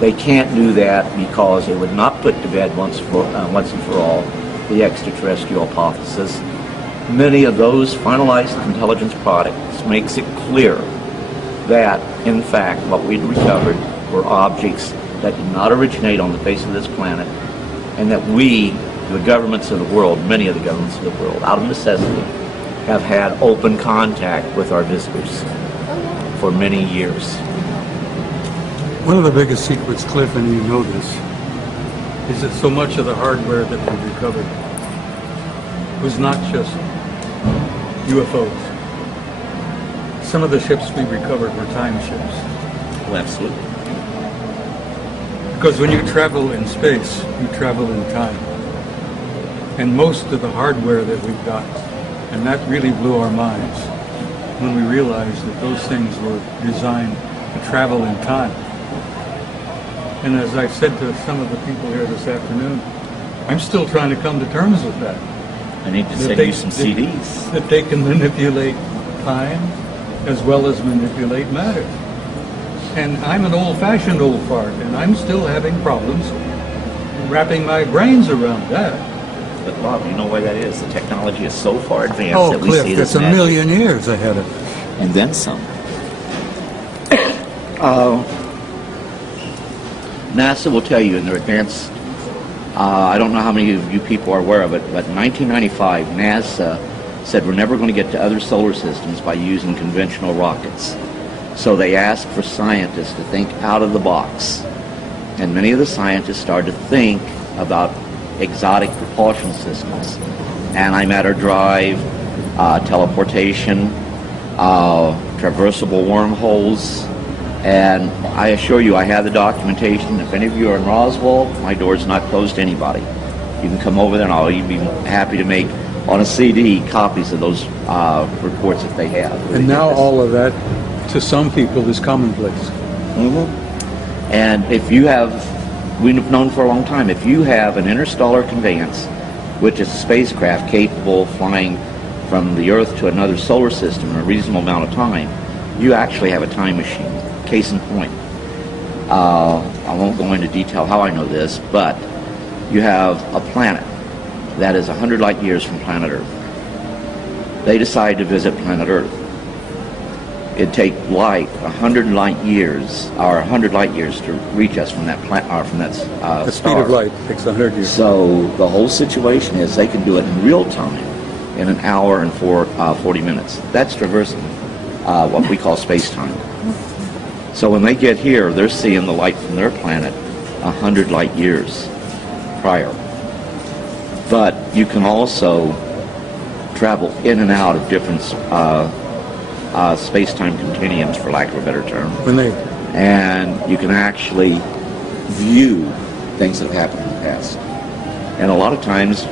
They can't do that because they would not put to bed once and for all the extraterrestrial hypothesis. Many of those finalized intelligence products makes it clear that, in fact, what we'd recovered were objects that did not originate on the face of this planet, and that we, the governments of the world, many of the governments of the world, out of necessity, have had open contact with our visitors for many years. One of the biggest secrets, Cliff, and you know this, is that so much of the hardware that we recovered was not just UFOs. Some of the ships we recovered were time ships. Well, absolutely. Because when you travel in space, you travel in time. And most of the hardware that we've got, and that really blew our minds when we realized that those things were designed to travel in time. And as I said to some of the people here this afternoon, I'm still trying to come to terms with that. I need to send you some CDs. That they can manipulate time as well as manipulate matter. And I'm an old-fashioned old fart, and I'm still having problems wrapping my brains around that. But Bob, you know why that is? The technology is so far advanced Oh, that we Cliff, see this it's a million years ahead of it. And then some. NASA will tell you in their advanced, I don't know how many of you people are aware of it, but in 1995, NASA said we're never going to get to other solar systems by using conventional rockets. So they asked for scientists to think out of the box. And many of the scientists started to think about exotic propulsion systems, antimatter drive, teleportation, traversable wormholes, and I assure you I have the documentation. If any of you are in Roswell, my door's not closed to anybody. You can come over there and I'll even be happy to make on a CD copies of those reports that they have. And now all of that, to some people, is commonplace. Mm-hmm. And if you have, we've known for a long time, if you have an interstellar conveyance, which is a spacecraft capable of flying from the Earth to another solar system in a reasonable amount of time, you actually have a time machine. Case in point. I won't go into detail how I know this, but you have a planet that is 100 light years from planet Earth. They decide to visit planet Earth. It'd take light 100 light years, or 100 light years to reach us from that The speed star. of light takes 100 years. So the whole situation is they can do it in real time in an hour and 40 minutes. That's traversing what we call space-time. So when they get here, they're seeing the light from their planet 100 light years prior. But you can also travel in and out of different space-time continuums, for lack of a better term. And you can actually view things that have happened in the past. And a lot of times,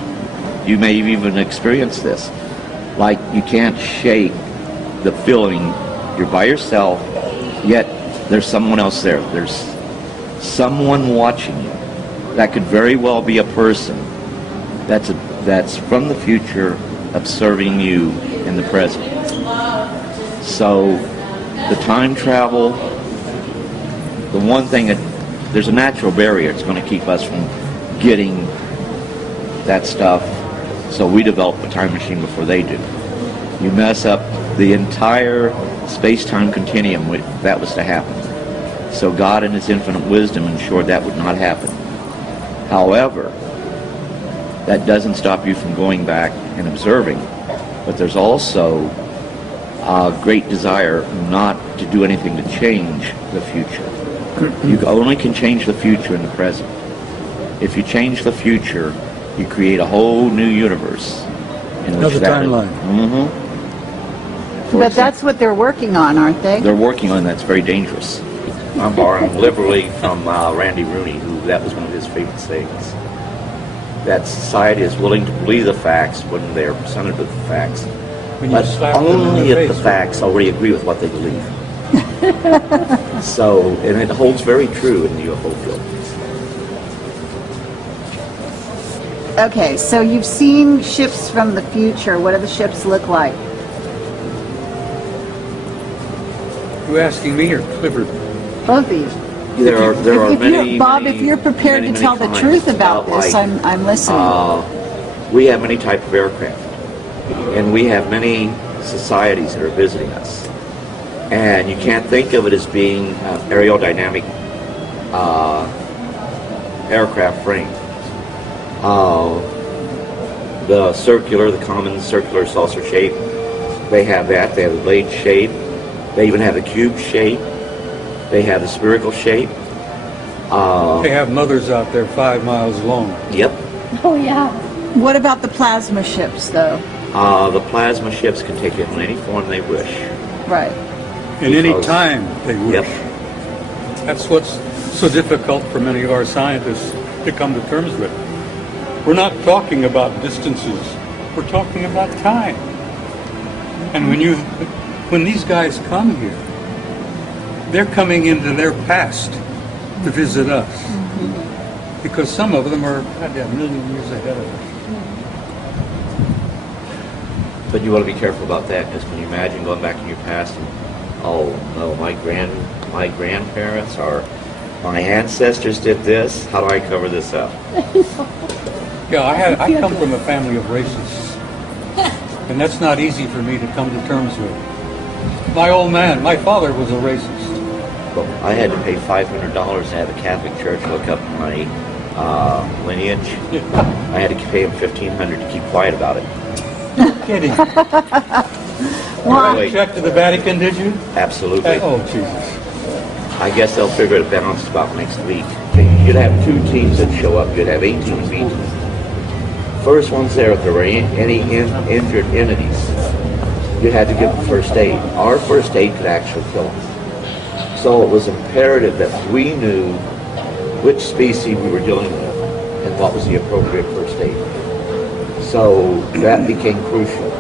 you may even experience this. Like, you can't shake the feeling you're by yourself, yet there's someone else there. There's someone watching you. That could very well be a person that's from the future observing you in the present. So the time travel, the one thing there's a natural barrier. It's going to keep us from getting that stuff. So we develop a time machine before they do. You mess up the entire space-time continuum if that was to happen. So God in His infinite wisdom ensured that would not happen. However, that doesn't stop you from going back and observing. But there's also a great desire not to do anything to change the future. You only can change the future in the present. If you change the future, you create a whole new universe. Another timeline. Mm-hmm. But that's what they're working on, aren't they? They're working on that's very dangerous. I'm borrowing liberally from Randy Rooney, who that was one of his favorite sayings. That society is willing to believe the facts when they're presented with the facts, but only if the facts already agree with what they believe. So, and it holds very true in the UFO field. Okay, so you've seen ships from the future. What do the ships look like? You asking me or Clifford? Both of you. There are many, Bob, many, if you're prepared many, to tell many the truth about kinds, this, like, I'm listening. We have many types of aircraft, and we have many societies that are visiting us. And you can't think of it as being aerodynamic aircraft frame. The common circular saucer shape, they have that. They have the blade shape. They even have the cube shape. They have the spherical shape. They have mothers out there 5 miles long. Yep. Oh, yeah. What about the plasma ships, though? The plasma ships can take it in any form they wish. Right. In any time they wish. Yep. That's what's so difficult for many of our scientists to come to terms with. We're not talking about distances. We're talking about time. And when these guys come here, they're coming into their past to visit us. Mm-hmm. Because some of them are a million years ahead of us. But you want to be careful about that, because can you imagine going back in your past and, oh no, my grandparents or my ancestors did this. How do I cover this up? Yeah, I come from a family of racists, and that's not easy for me to come to terms with. My old man, my father was a racist. Well, I had to pay $500 to have a Catholic church look up my lineage. I had to pay them $1,500 to keep quiet about it. Kidding. Well, Check to the Vatican, did you? Absolutely. Oh, Jesus. I guess they'll figure it balanced about next week. You'd have 2 teams that show up. You'd have 18 B teams. First ones there, if there were any injured entities, you had to give them first aid. Our first aid could actually kill them. So it was imperative that we knew which species we were dealing with and what was the appropriate first aid. So that became crucial.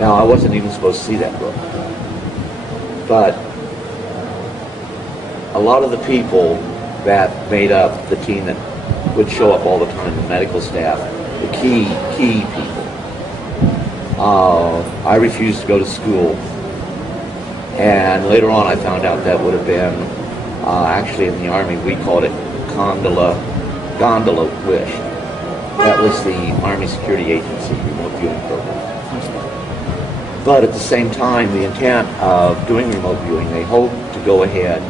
Now, I wasn't even supposed to see that book. But a lot of the people that made up the team that would show up all the time, the medical staff, the key people, I refused to go to school. And later on I found out that would have been, actually in the Army, we called it gondola wish. That was the Army Security Agency remote viewing program. But at the same time, the intent of doing remote viewing, they hoped to go ahead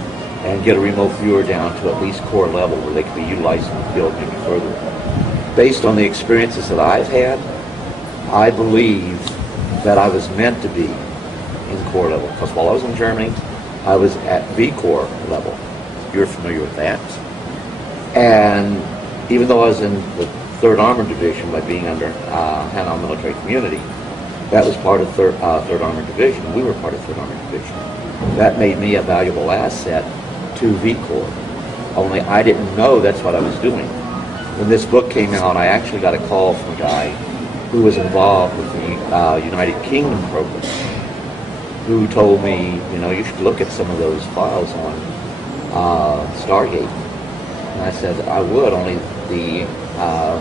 and get a remote viewer down to at least core level where they could be utilized in the field maybe further. Based on the experiences that I've had, I believe that I was meant to be in core level. Because while I was in Germany, I was at V Corps level. You're familiar with that. And even though I was in the 3rd Armored Division by being under Hanau Military Community, that was part of 3rd Armored Division. We were part of 3rd Armored Division. That made me a valuable asset to V Corps. Only I didn't know that's what I was doing. When this book came out, I actually got a call from a guy who was involved with the United Kingdom program, who told me, you should look at some of those files on Stargate. And I said, I would, only the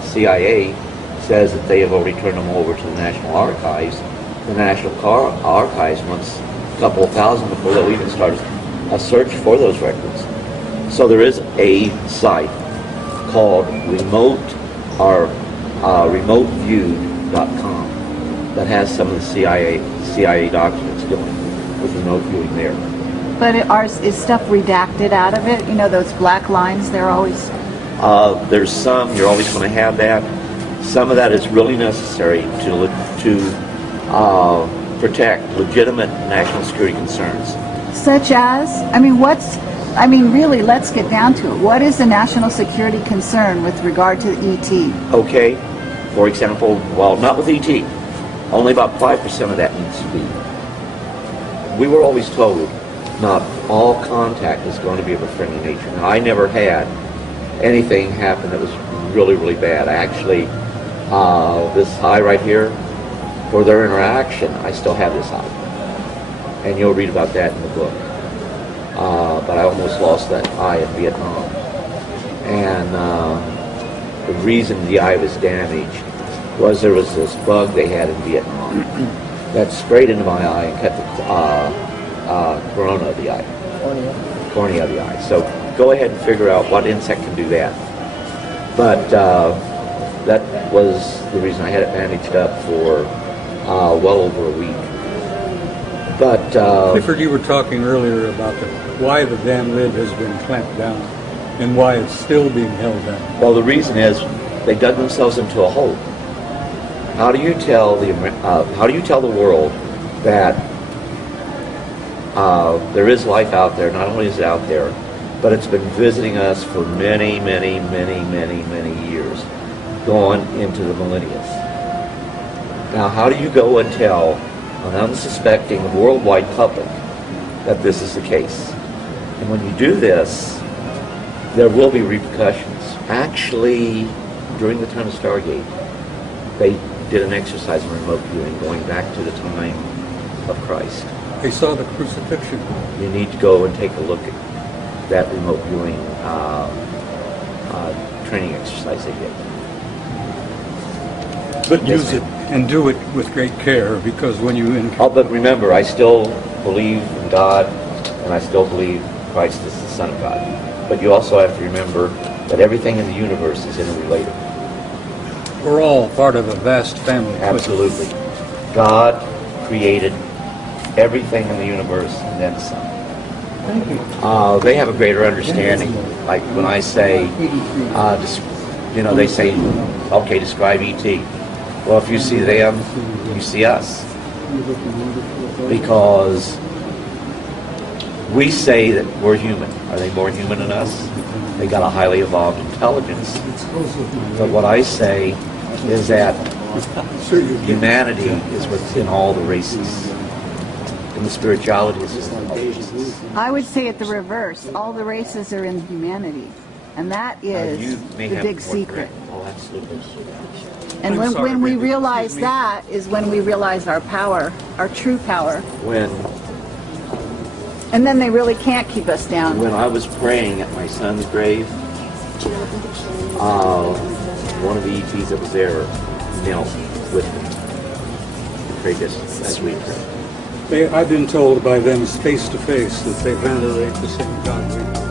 CIA says that they have already turned them over to the National Archives. The National Archives wants a couple of thousand before they'll even start a search for those records. So there is a site called remoteviewed.com that has some of the CIA documents going with remote viewing there. But is stuff redacted out of it? Those black lines, they're always... There's some, you're always going to have that. Some of that is really necessary to protect legitimate national security concerns. Such as? Really, let's get down to it. What is the national security concern with regard to ET? Okay, for example, well, not with ET. Only about 5% of that needs to be. We were always told not all contact is going to be of a friendly nature. Now, I never had anything happen that was really, really bad. I actually, this eye right here, for their interaction, I still have this eye. And you'll read about that in the book. But I almost lost that eye in Vietnam. And the reason the eye was damaged was there was this bug they had in Vietnam that sprayed into my eye and kept corona of the eye. Cornea of the eye. So go ahead and figure out what insect can do that. But that was the reason I had it bandaged up for well over a week. But Clifford, you were talking earlier about why the damn lid has been clamped down and why it's still being held down. well, the reason is they dug themselves into a hole. How do you tell the world that there is life out there? Not only is it out there, but it's been visiting us for many, many, many, many, many years, going into the millennia. Now, how do you go and tell an unsuspecting worldwide public that this is the case? And when you do this, there will be repercussions. Actually, during the time of Stargate, they did an exercise in remote viewing going back to the time of Christ. They saw the crucifixion. You need to go and take a look at that remote viewing training exercise they did. But use it and do it with great care, because when you But remember, I still believe in God, and I still believe Christ is the Son of God. But you also have to remember that everything in the universe is interrelated. we're all part of a vast family. Absolutely. God created everything in the universe and then some. They have a greater understanding. Like when I say, they say, okay, describe E.T. Well, if you see them, you see us. Because we say that we're human. Are they more human than us? They got a highly evolved intelligence. But what I say is that humanity is within all the races. And the spirituality is just like races. I would say it the reverse. All the races are in humanity. And that is the big secret. Oh, absolutely. And when we realize that is when we realize our power, our true power. And then they really can't keep us down. When I was praying at my son's grave, one of the ETs that was there knelt with me. We prayed just as we prayed. I've been told by them face to face that they venerate the same God we do.